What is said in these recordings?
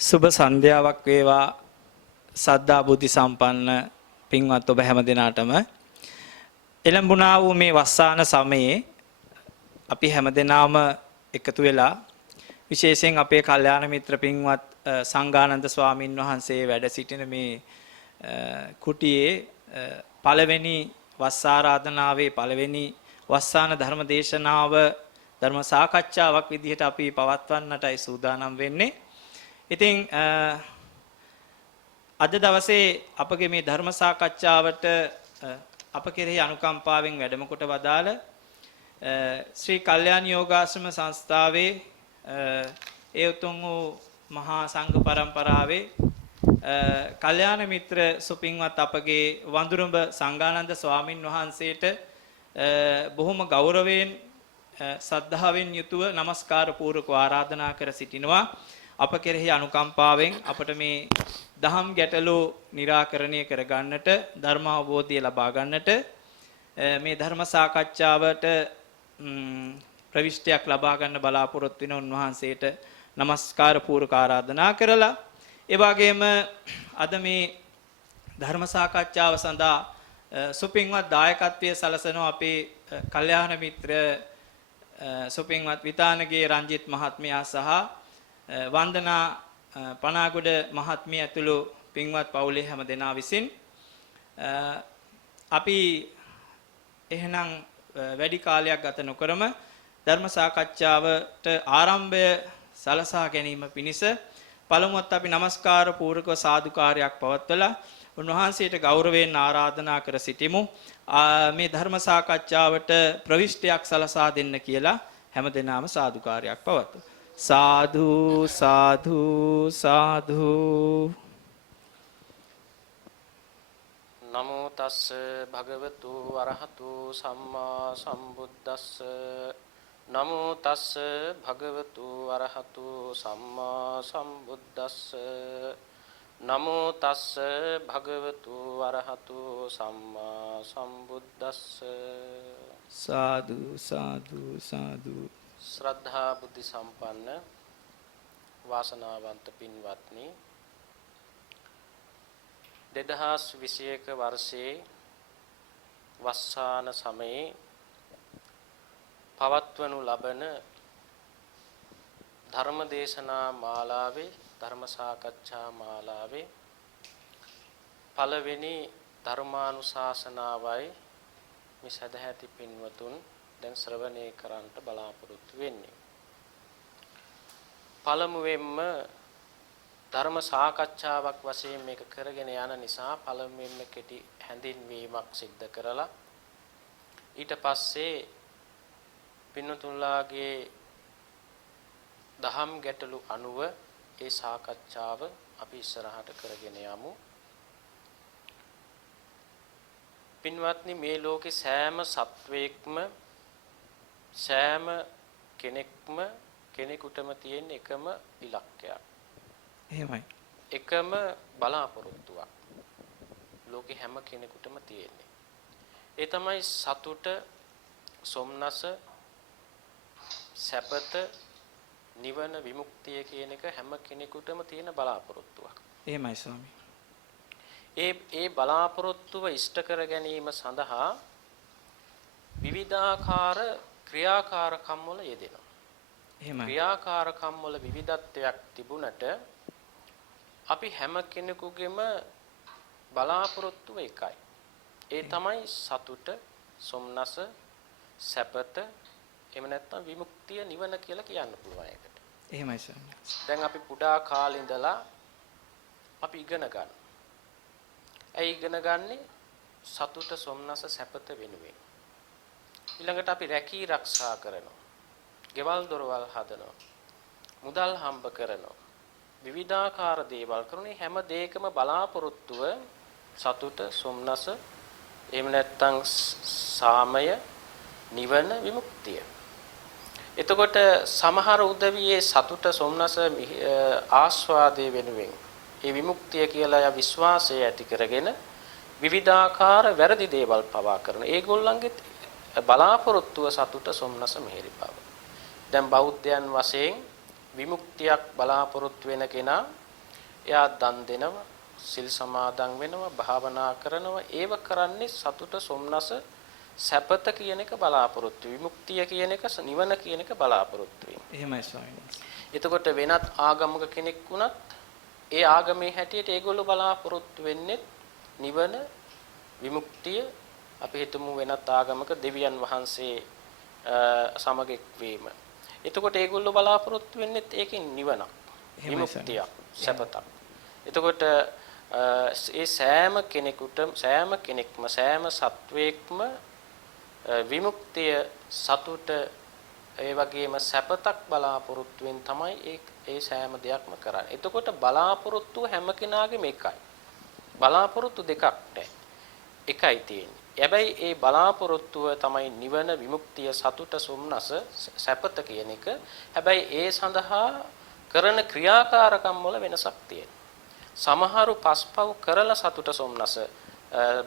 සුබ සන්ධ්‍යාවක් වේවා සද්ධා බුද්ධ සම්පන්න පින්වත් ඔබ හැම දිනාටම එළඹුණා වූ මේ වස්සාන සමයේ අපි හැම දිනාම එකතු වෙලා විශේෂයෙන් අපේ කල්යාණ මිත්‍ර පින්වත් සංඝානන්ද ස්වාමින් වහන්සේ වැඩ සිටින මේ කුටියේ පළවෙනි වස්සාරාධනාවේ පළවෙනි වස්සාන ධර්ම දේශනාව ධර්ම සාකච්ඡාවක් විදිහට අපි පවත්වන්නටයි සූදානම් වෙන්නේ. ඉතින් අද දවසේ අපගේ මේ ධර්ම සාකච්ඡාවට අප කෙරෙහි අනුකම්පාවෙන් වැඩම කොට වදාළ ශ්‍රී කල්යාණ යෝගාශ්‍රම සංස්ථාවේ ඒ උතුම් වූ මහා සංඝ පරම්පරාවේ කල්යාණ මිත්‍ර සුපින්වත් අපගේ වඳුරුඹ සංඝානන්ද ස්වාමින් වහන්සේට බොහොම ගෞරවයෙන් සද්ධාවෙන් යුතුව নমස්කාර පූර්වක ආරාධනා කර සිටිනවා. අප කෙරෙහි අනුකම්පාවෙන් අපට මේ දහම් ගැටලු निराකරණය කර ගන්නට ධර්ම අවබෝධය ලබා ගන්නට මේ ධර්ම සාකච්ඡාවට ප්‍රවිෂ්ටයක් ලබා ගන්න බලාපොරොත්තු වෙන උන්වහන්සේට নমස්කාර පූර්වක ආරාධනා කරලා ඒ වගේම අද මේ ධර්ම සාකච්ඡාව සඳහා සුපින්වත් දායකත්වයේ සලසන අපේ කල්යාණ මිත්‍ර සුපින්වත් විතානගේ රංජිත් මහත්මයා සහ වන්දනා පනාගොඩ මහත්මිය ඇතුළු පින්වත් පවුලේ හැම දෙනා විසින් අපි එහෙනම් වැඩි කාලයක් ගත නොකරම ධර්ම සාකච්ඡාවට ආරම්භය සලසා ගැනීම පිණිස පළමුවත් අපි নমස්කාර පූර්වක සාදුකාරයක් පවත්වලා උන්වහන්සේට ගෞරවයෙන් ආරාධනා කර සිටිමු. මේ ධර්ම සාකච්ඡාවට ප්‍රවිෂ්ටයක් සලසා දෙන්න කියලා හැමදෙනාම සාදුකාරයක් පවත්වමු. साधु साधु साधु नमो तस् भगवतु अरहतु सम्मा सम्बुद्धस्स नमो तस् भगवतु अरहतु सम्मा सम्बुद्धस्स नमो तस् भगवतु अरहतु सम्मा सम्बुद्धस्स साधु साधु साधु श्रद्धा बुद्धि संपन्न වාසනාවන්ත පින්වත්නි 2021 වර්ෂයේ වස්සාන සමයේ පවත්වනු ලබන ධර්ම දේශනා මාලාවේ ධර්ම සාකච්ඡා මාලාවේ පළවෙනි ධර්මානුශාසනාවයි මේ සදැහැති පින්වතුන් දැන් ශ්‍රවණය කරන්නට බලාපොරොත්තු වෙන්නේ. පළමුවෙන්ම ධර්ම සාකච්ඡාවක් වශයෙන් මේක කරගෙන යන නිසා පළමුවෙන්ම කෙටි හැඳින්වීමක් සිද්ධ කරලා ඊට පස්සේ පින්වතුන්ලාගේ දහම් ගැටලු අනුව ඒ සාකච්ඡාව අපි ඉස්සරහට කරගෙන යමු. පින්වත්නි මේ ලෝකේ සෑම සත්වයක්ම සෑම කෙනෙකුටම තියෙන එකම ඉලක්කයක්. එහෙමයි. එකම බලාපොරොත්තුවක්. ලෝකේ හැම කෙනෙකුටම තියෙන්නේ. ඒ තමයි සතුට, සොම්නස, සැපත, නිවන, විමුක්තිය කියන එක හැම කෙනෙකුටම තියෙන බලාපොරොත්තුවක්. එහෙමයි ස්වාමී. ඒ බලාපොරොත්තුව ඉෂ්ට කර ගැනීම සඳහා විවිධාකාර ක්‍රියාකාරකම් වල යෙදෙනවා. එහෙමයි. ක්‍රියාකාරකම් වල විවිධත්වයක් තිබුණට අපි හැම කෙනෙකුගේම බලාපොරොත්තුව එකයි. ඒ තමයි සතුට, සොම්නස, සැපත, එහෙම නැත්නම් විමුක්තිය, නිවන කියලා කියන්න පුළුවන් එකට. එහෙමයි ස්වාමී. දැන් අපි පුඩා කාලේ ඉඳලා අපි ඉගෙන ගන්න. ඇයි ඉගෙන ගන්නේ? සතුට, සොම්නස, සැපත වෙනුවෙන්. ඊළඟට අපි රැකී ආරක්ෂා කරනවා. ගෙවල් දොරවල් හදනවා. මුදල් හම්බ කරනවා. විවිධාකාර දේවල් කරන හැම දෙයකම බලාපොරොත්තුව සතුට, සොම්නස, එහෙම නැත්නම් සාමය, නිවන, විමුක්තිය. එතකොට සමහර උදවියේ සතුට, සොම්නස, ආස්වාදයේ වෙනුවෙන් ඒ විමුක්තිය කියලා විශ්වාසය ඇති කරගෙන විවිධාකාර වැරදි දේවල් පවා කරන ඒගොල්ලන්ගේ බලාපොරොත්තුව සතුට, සොම්නස, මෙහෙරි බව. දැන් බෞද්ධයන් වශයෙන් විමුක්තියක් බලාපොරොත්තු වෙන කෙනා එයා දන් දෙනවා, සිල් සමාදන් වෙනවා, භාවනා කරනවා. ඒව කරන්නේ සතුට, සොම්නස, සැපත කියන එක බලාපොරොත්තු. විමුක්තිය කියන එක, නිවන කියන එක බලාපොරොත්තු වෙනවා. එහෙමයි ස්වාමීන් වහන්සේ. එතකොට වෙනත් ආගමක කෙනෙක් වුණත් ඒ ආගමේ හැටියට ඒගොල්ලෝ බලාපොරොත්තු වෙන්නේ නිවන, විමුක්තිය. අපි හිතමු වෙනත් ආගමක දෙවියන් වහන්සේ සමග එක්වීම. එතකොට ඒගොල්ලෝ බලාපොරොත්තු වෙන්නේ ඒකෙන් නිවනක්, විමුක්තියක්, සැපතක්. එතකොට ඒ සෑම කෙනෙකුටම සෑම සත්වයක්ම විමුක්තිය, සතුට, ඒ වගේම සැපතක් බලාපොරොත්තුෙන් තමයි ඒ සෑම දෙයක්ම කරන්නේ. එතකොට බලාපොරොත්තු හැම කෙනාගේම එකයි. බලාපොරොත්තු දෙකක් නැහැ. එකයි තියෙන්නේ. හැබැයි ඒ බලාපොරොත්තුව තමයි නිවන, විමුක්තිය, සතුට, සොම්නස, සැපත කියන එක. හැබැයි ඒ සඳහා කරන ක්‍රියාකාරකම් වල වෙනසක් තියෙනවා. සමහරු පස්පව් කරලා සතුට, සොම්නස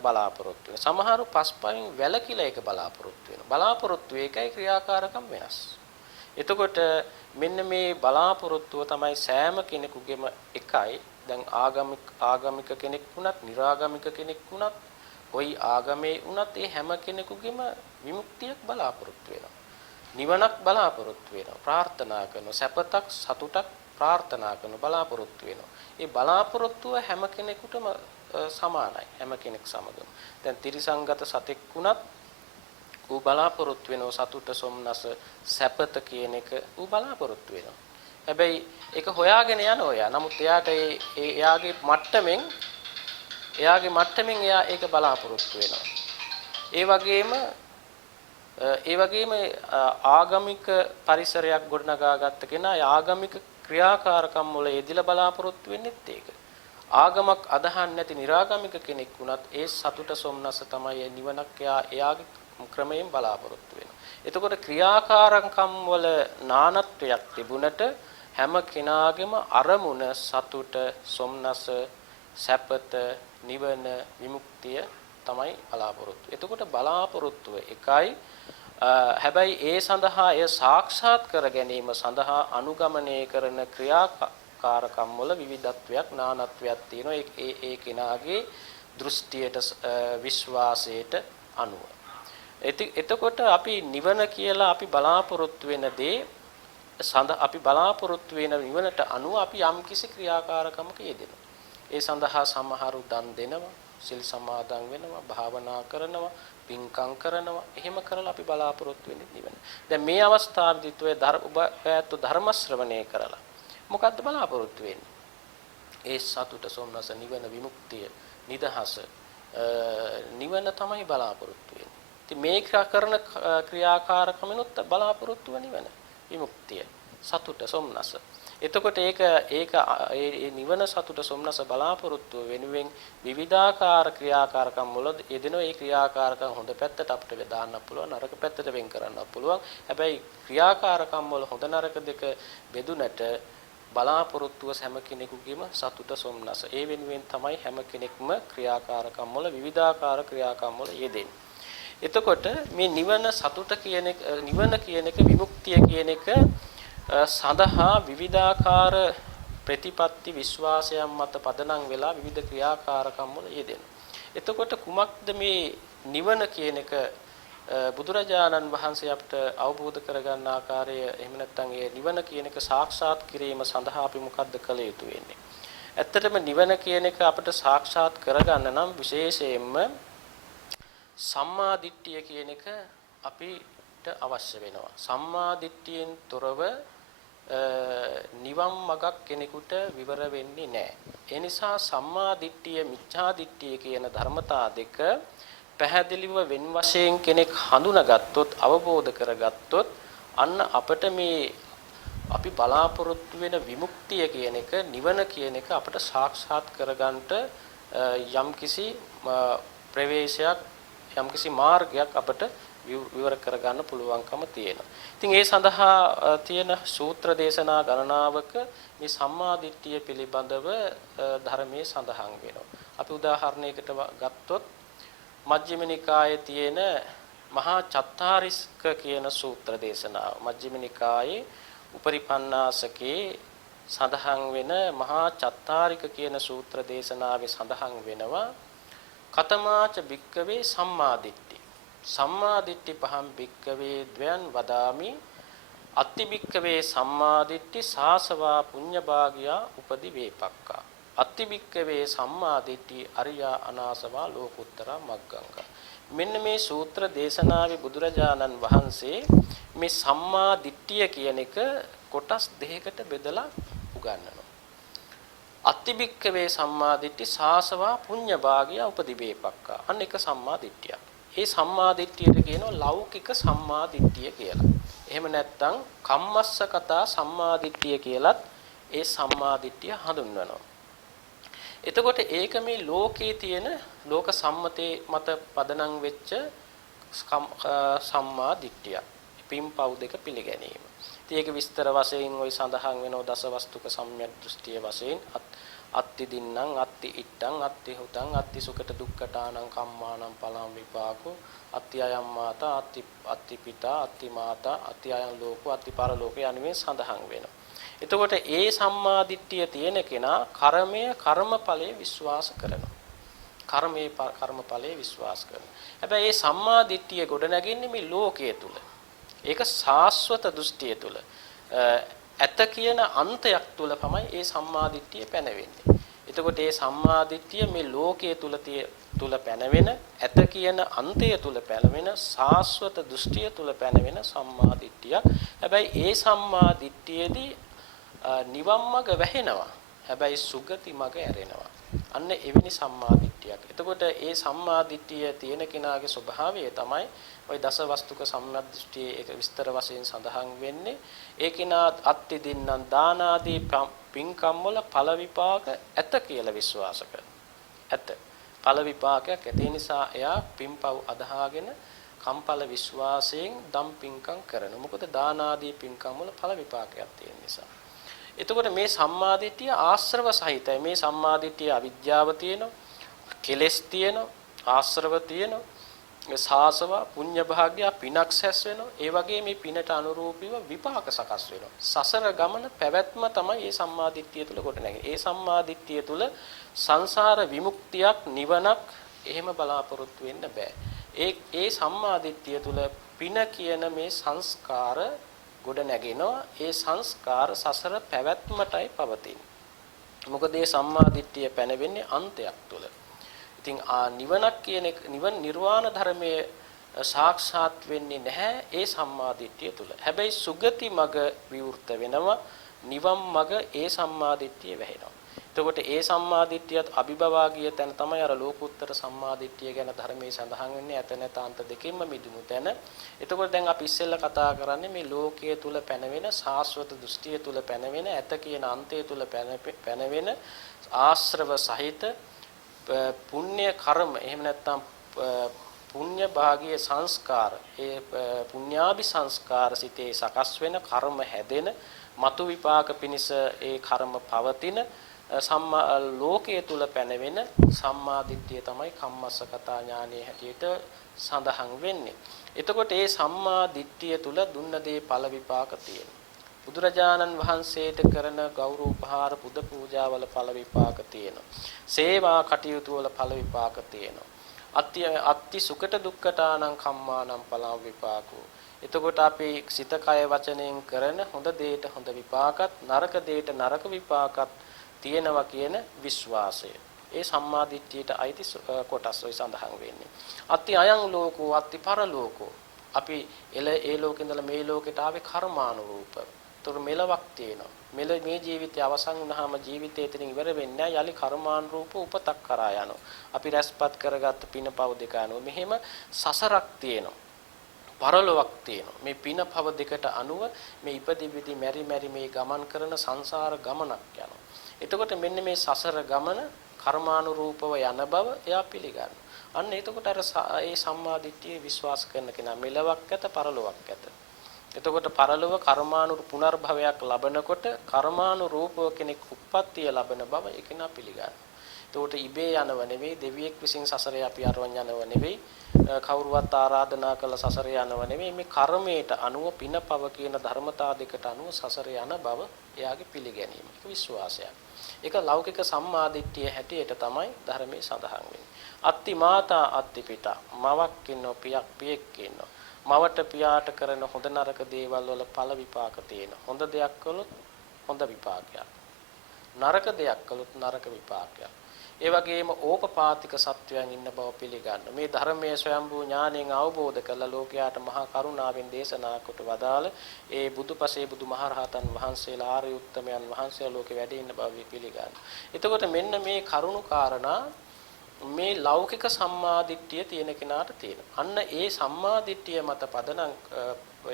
බලාපොරොත්තු වෙනවා. සමහරු පස්පවෙන් වැළකීලා ඒක බලාපොරොත්තු වෙනවා. බලාපොරොත්තු එකයි, ක්‍රියාකාරකම් වෙනස්. එතකොට මෙන්න මේ බලාපොරොත්තුව තමයි සෑම කෙනෙකුගේම එකයි. දැන් ආගමික කෙනෙක් වුණත්, නිරාගමික කෙනෙක් වුණත්, කොයි ආගමේ වුණත් ඒ හැම කෙනෙකුගේම විමුක්තියක් බලාපොරොත්තු වෙනවා. නිවනක් බලාපොරොත්තු වෙනවා. ප්‍රාර්ථනා කරනවා. සැපතක්, සතුටක් ප්‍රාර්ථනා කරන බලාපොරොත්තු වෙනවා. ඒ බලාපොරොත්තුව හැම කෙනෙකුටම සමානයි. හැම කෙනෙක් සමගම. දැන් තිරිසංගත සතෙක් වුණත් ඌ බලාපොරොත්තු වෙනවා සතුට, සොම්නස, සැපත කියන එක ඌ බලාපොරොත්තු වෙනවා. හැබැයි ඒක හොයාගෙන යනවා එයා. නමුත් එයාට එයාගේ මට්ටමින් එයා ඒක බලාපොරොත්තු වෙනවා. ඒ වගේම ආගමික පරිසරයක් ගොඩනගා ගත්ත කෙනා ආගමික ක්‍රියාකාරකම් වල යෙදিলা බලාපොරොත්තු වෙන්නේත් ඒක. ආගමක් අදහන් නැති නිරාගමික කෙනෙක් වුණත් ඒ සතුට, සොම්නස තමයි නිවනක් එයාගේ ක්‍රමයෙන් බලාපොරොත්තු වෙනවා. එතකොට ක්‍රියාකාරකම් වල නානත්වයක් තිබුණට හැම කෙනාගේම අරමුණ සතුට, සොම්නස, සැපත, නිවන, විමුක්තිය තමයි බලාපොරොත්තු. එතකොට බලාපොරොත්තුව එකයි. හැබැයි ඒ සඳහා එය සාක්ෂාත් කර ගැනීම සඳහා අනුගමනය කරන ක්‍රියාකාරකම් වල විවිධත්වයක්, නානත්වයක් තියෙනවා. ඒ කෙනාගේ දෘෂ්ටියට, විශ්වාසයට අනුව. එතකොට අපි නිවන කියලා අපි බලාපොරොත්තු වෙන දේ අපි බලාපොරොත්තු වෙන නිවනට අනුව අපි යම්කිසි ක්‍රියාකාරකමක යෙදෙනවා. ඒ සඳහා සමහරු දන් දෙනවා, සිල් සමාදන් වෙනවා, භාවනා කරනවා, පින්කම් කරනවා. එහෙම කරලා අපි බලාපොරොත්තු වෙන්නේ නිවන. දැන් මේ අවස්ථාවේදීත් ඔය ධර්ම ශ්‍රවණය කරලා මොකද්ද බලාපොරොත්තු වෙන්නේ? ඒ සතුට, සොම්නස, නිවන, විමුක්තිය, නිදහස, නිවන තමයි බලාපොරොත්තු වෙන්නේ. ඉතින් මේ කරන ක්‍රියාකාරකමිනුත් බලාපොරොත්තු වෙන නිවන, විමුක්තිය, සතුට, සොම්නස. එතකොට ඒ නිවන, සතුට, සොම්නස බලාපොරොත්තු වෙනුවෙන් විවිධාකාර ක්‍රියාකාරකම් වල යෙදෙන ඒ ක්‍රියාකාරකම් හොඳ පැත්තට අපිට දාන්න පුළුවන්, නරක පැත්තට වෙන් කරන්න පුළුවන්. හැබැයි ක්‍රියාකාරකම් වල හොඳ නරක දෙක බෙදුනට බලාපොරොත්තුව හැම කෙනෙකුගේම සතුට, සොම්නස. ඒ වෙනුවෙන් තමයි හැම කෙනෙක්ම ක්‍රියාකාරකම් වල විවිධාකාර ක්‍රියාකම් වල යෙදෙන්නේ. එතකොට මේ නිවන, සතුට කියන එක, නිවන කියන එක, විමුක්තිය කියන එක සඳහා විවිධාකාර ප්‍රතිපත්ති, විශ්වාසයන් මත පදනම් වෙලා විවිධ ක්‍රියාකාරකම් වල යෙදෙනවා. එතකොට කුමක්ද මේ නිවන කියන එක බුදුරජාණන් වහන්සේ අපට අවබෝධ කරගන්න ආකාරය, එහෙම නැත්නම් ඒ නිවන කියන එක සාක්ෂාත් කිරීම සඳහා අපි මොකද්ද කළ යුතු වෙන්නේ? ඇත්තටම නිවන කියන එක අපිට සාක්ෂාත් කරගන්න නම් විශේෂයෙන්ම සම්මා දිට්ඨිය කියන එක අපිට අවශ්‍ය වෙනවා. සම්මා දිට්ඨියෙන් තොරව නිවන් මගක් කෙනෙකුට විවර වෙන්නේ නැහැ. ඒ නිසා සම්මා දිට්ඨිය, මිච්ඡා දිට්ඨිය කියන ධර්මතා දෙක පැහැදිලිව වෙන වශයෙන් කෙනෙක් හඳුනාගත්තොත්, අවබෝධ කරගත්තොත් අන්න අපිට මේ අපි බලාපොරොත්තු වෙන විමුක්තිය කියන එක, නිවන කියන එක අපිට සාක්ෂාත් කරගන්නට යම්කිසි ප්‍රවේශයක්, යම්කිසි මාර්ගයක් අපිට විවර කරගන්න පුළුවන්කම තියෙනවා. ඉතින් ඒ සඳහා තියෙන සූත්‍ර දේශනා ගණනාවක මේ සම්මා දිට්ඨිය පිළිබඳව ධර්මයේ සඳහන් වෙනවා. අපි උදාහරණයකට ගත්තොත් මජ්ක්‍ධිම නිකායේ තියෙන මහා චත්තාරිස්ක කියන සූත්‍ර දේශනාව. මජ්ක්‍ධිම නිකායේ උපරිපන්නාසකේ සඳහන් වෙන මහා චත්තාරික කියන සූත්‍ර දේශනාවේ සඳහන් වෙනවා කතමාච භික්කවේ සම්මාදිට්ඨි සම්මාදිට්ඨි පහම් භික්කවේ ද්වයන් වදාමි අත්ති භික්කවේ සම්මාදිට්ඨි සාසවා පුඤ්ඤභාගියා උපදි වේපක්කා අත්ති භික්කවේ සම්මාදිට්ඨි අරියා අනාසවා ලෝකුත්තරා මග්ගංගා මෙන්න මේ සූත්‍ර දේශනාවේ බුදුරජාණන් වහන්සේ මේ සම්මා දිට්ඨිය කියන එක කොටස් දෙකකට බෙදලා උගන්වනවා. අත්තිබික්කවේ සම්මා දිට්ඨි සාසවා පුඤ්ඤ භාගිය උපදිවේපක්කා. අන්න එක සම්මා දිට්ඨිය. ඒ සම්මා දිට්ඨියට කියනවා ලෞකික සම්මා දිට්ඨිය කියලා. එහෙම නැත්නම් කම්මස්සකතා සම්මා දිට්ඨිය කියලත් ඒ සම්මා දිට්ඨිය හඳුන්වනවා. එතකොට ඒක මේ ලෝකයේ තියෙන ලෝක සම්මතේ මත පදනම් වෙච්ච සම්මා දිට්ඨිය. පින්පව් දෙක පිළිගැනීම. ඉතින් ඒක විස්තර වශයෙන් ওই සඳහන් වෙනවා දසවස්තුක සම්‍යක් දෘෂ්ටිය වශයෙන් අත්ති දින්නම් අත්ති ඉට්ටං අත්ති හුතං අත්ති සුකට දුක්ඛටානං කම්මානං පලං විපාකෝ අත්ති අයම් මාතා අත්ති පිතා අත්ති මාතා අත්ති අයම් ලෝකෝ අත්ති පරලෝකෝ යනුවෙන් සඳහන් වෙනවා. එතකොට ඒ සම්මා දිට්ඨිය තියෙන කෙනා කර්මය කර්මඵලයේ විශ්වාස කරනවා. කර්මයේ කර්මඵලයේ විශ්වාස කරනවා. හැබැයි මේ සම්මා දිට්ඨිය ගොඩ නැගින්නේ මේ ලෝකයේ තුල. ඒක සාස්වත දෘෂ්ටිය තුල ඇත කියන අන්තයක් තුල තමයි මේ සම්මා දිට්ඨිය පැනවෙන්නේ. එතකොට මේ සම්මා දිට්ඨිය මේ ලෝකයේ තුල පැනවෙන ඇත කියන අන්තය තුල පැනවෙන සාස්වත දෘෂ්ටිය තුල පැනවෙන සම්මා දිට්ඨිය. හැබැයි ඒ සම්මා දිට්ඨියේදී නිවන් මඟ වැහෙනවා. හැබැයි සුගති මඟ ඇරෙනවා. අන්න එවැනි සම්මා දිට්ඨියක්. එතකොට ඒ සම්මා දිට්ඨිය තියෙන කෙනාගේ ස්වභාවය තමයි ওই දසවස්තුක සම්‍යක් දෘෂ්ටියේ ඒක විස්තර වශයෙන් සඳහන් වෙන්නේ. ඒ කෙනා අත්ති දින්නම් දාන ආදී පින්කම් වල ඵල විපාක ඇත කියලා විශ්වාස කරනවා. ඇත. ඵල විපාකයක් ඇති නිසා එයා පින්පව් අදහාගෙන කම්ඵල විශ්වාසයෙන් දම් පින්කම් කරනවා. මොකද දාන ආදී පින්කම් වල ඵල විපාකයක් තියෙන නිසා. එතකොට මේ සම්මාදිට්ඨිය ආශ්‍රව සහිතයි. මේ සම්මාදිට්ඨිය අවිද්‍යාව තියෙනවා, කෙලෙස් තියෙනවා, ආශ්‍රව තියෙනවා. මේ සාසව පුඤ්ඤ භාග්‍ය පිනක් සැස් වෙනවා. ඒ වගේ මේ පිනට අනුරූපීව විපාක සකස් වෙනවා. සසර ගමන පැවැත්ම තමයි මේ සම්මාදිට්ඨිය තුල කොට නැගෙන්නේ. ඒ සම්මාදිට්ඨිය තුල සංසාර විමුක්තියක් නිවනක් එහෙම බලාපොරොත්තු වෙන්න බෑ. ඒ සම්මාදිට්ඨිය තුල පින කියන මේ සංස්කාර ගොඩ නැගෙනවා. ඒ සංස්කාර සසර පැවැත්මටයි පවතින්නේ. මොකද මේ සම්මාදිට්ඨිය පැනවෙන්නේ අන්තයක් තුල. ඉතින් නිවනක් කියන නිවන නිර්වාණ ධර්මයේ සාක්ෂාත් වෙන්නේ නැහැ ඒ සම්මාදිට්ඨිය තුල. හැබැයි සුගති මග විවෘත වෙනවා. නිවන් මග ඒ සම්මාදිට්ඨිය වැහෙනවා. එතකොට ඒ සම්මාදිට්ඨියත් අභිභවාගිය තැන තමයි අර ලෝකෝත්තර සම්මාදිට්ඨිය ගැන ධර්මයේ සඳහන් වෙන්නේ ඇත නැත අන්ත දෙකෙන්ම මිදුණු තැන. එතකොට දැන් අපි ඉස්සෙල්ලා කතා කරන්නේ මේ ලෝකයේ තුල පැනවෙන සාස්වත දෘෂ්ටිය තුල පැනවෙන ඇත කියන අන්තය තුල පැනවෙන ආශ්‍රව සහිත පුණ්‍ය කර්ම එහෙම නැත්නම් පුණ්‍ය භාගීය සංස්කාර ඒ පුණ්‍යාභි සංස්කාර සිතේ සකස් වෙන කර්ම හැදෙන මතු විපාක පිණිස ඒ කර්ම පවතින සම්මා ලෝකයේ තුල පැනවෙන සම්මා දිට්ඨිය තමයි කම්මස්සකතා ඥානයේ හැටියට සඳහන් වෙන්නේ. එතකොට මේ සම්මා දිට්ඨිය තුල දුන්න දේ ඵල විපාක තියෙනවා. බුදුරජාණන් වහන්සේට කරන ගෞරව උපහාර පුද පූජාවල ඵල විපාක තියෙනවා. සේවා කටයුතු වල ඵල විපාක තියෙනවා. අත්ති සුකට දුක්ඛටානං කම්මානං ඵලං විපාකෝ. එතකොට අපි සිත කය වචනයෙන් කරන හොඳ දෙයට හොඳ විපාකත් නරක දෙයට නරක විපාකත් තියෙනවා කියන විශ්වාසය. ඒ සම්මා දිට්ඨියට අයිති කොටස් ඔය සඳහන් වෙන්නේ. අත්ති අයං ලෝකෝ අත්ති පරලෝකෝ. අපි ඒ ලෝකෙ ඉඳලා මේ ලෝකෙට ආවේ කර්මානුරූප. ඒතර මෙලවක් තියෙනවා. මේ ජීවිතය අවසන් වුණාම ජීවිතය එතනින් ඉවර වෙන්නේ නැහැ. යලි කර්මානුරූප උපතක් කරා යනවා. අපි රැස්පත් කරගත්ත පින පව දෙක අනුව මෙහෙම සසරක් තියෙනවා. පරලොවක් තියෙනවා. මේ පින පව දෙකට අනුව මේ ඉපදිවිදි මෙරි මේ ගමන් කරන සංසාර ගමනක් යනවා. එතකොට මෙන්න මේ සසර ගමන කර්මානුරූපව යන බව එයා පිළිගන්නවා. අන්න එතකොට අර ඒ සම්මා දිට්ඨිය විශ්වාස කරන කෙනා මෙලවක් ඇත පරලොවක් ඇත. එතකොට පරලොව කර්මානුරූප පුනර්භවයක් ලබනකොට කර්මානුරූපව කෙනෙක් උප්පත්තිය ලබන බව ඒකෙනා පිළිගන්නවා. එතකොට ඉබේ යනව නෙවෙයි, දෙවියෙක් විසින් සසරේ අපි අරවන් යනව නෙවෙයි, කවුරුවත් ආරාධනා කළ සසරේ යනව නෙවෙයි, මේ කර්මයට අනුව පිනපව කියන ධර්මතා දෙකට අනුව සසරේ යන බව එයාගේ පිළිගැනීම. ඒක විශ්වාසයක්. ඒක ලෞකික සම්මාදිට්ඨිය හැටියට තමයි ධර්මයේ සඳහන් වෙන්නේ. අත්ති මාතා අත්ති පිතා. මවක් ඉන්නෝ පියක් පියෙක් ඉන්නෝ. මවට පියාට කරන හොඳ නරක දේවල් වල ඵල විපාක තියෙනවා. හොඳ දෙයක් කළොත් හොඳ විපාකයක්. නරක දෙයක් කළොත් නරක විපාකයක්. ඒ වගේම ඕපපාතික සත්වයන් ඉන්න බව පිළිගන්න. මේ ධර්මයේ ස්වයම්බු ඥාණයෙන් අවබෝධ කරලා ලෝකයාට මහා කරුණාවෙන් දේශනා කොට වදාළ ඒ බුදුපසේ බුදුමහරහතන් වහන්සේලා ආර්ය උත්තමයන් වහන්සේලා ලෝකේ වැඩ ඉන්න බව පිළිගන්න. එතකොට මෙන්න මේ කරුණු කාරණා මේ ලෞකික සම්මාදිට්ඨිය තියෙන කෙනාට තියෙනවා. අන්න ඒ සම්මාදිට්ඨිය මත පදනම්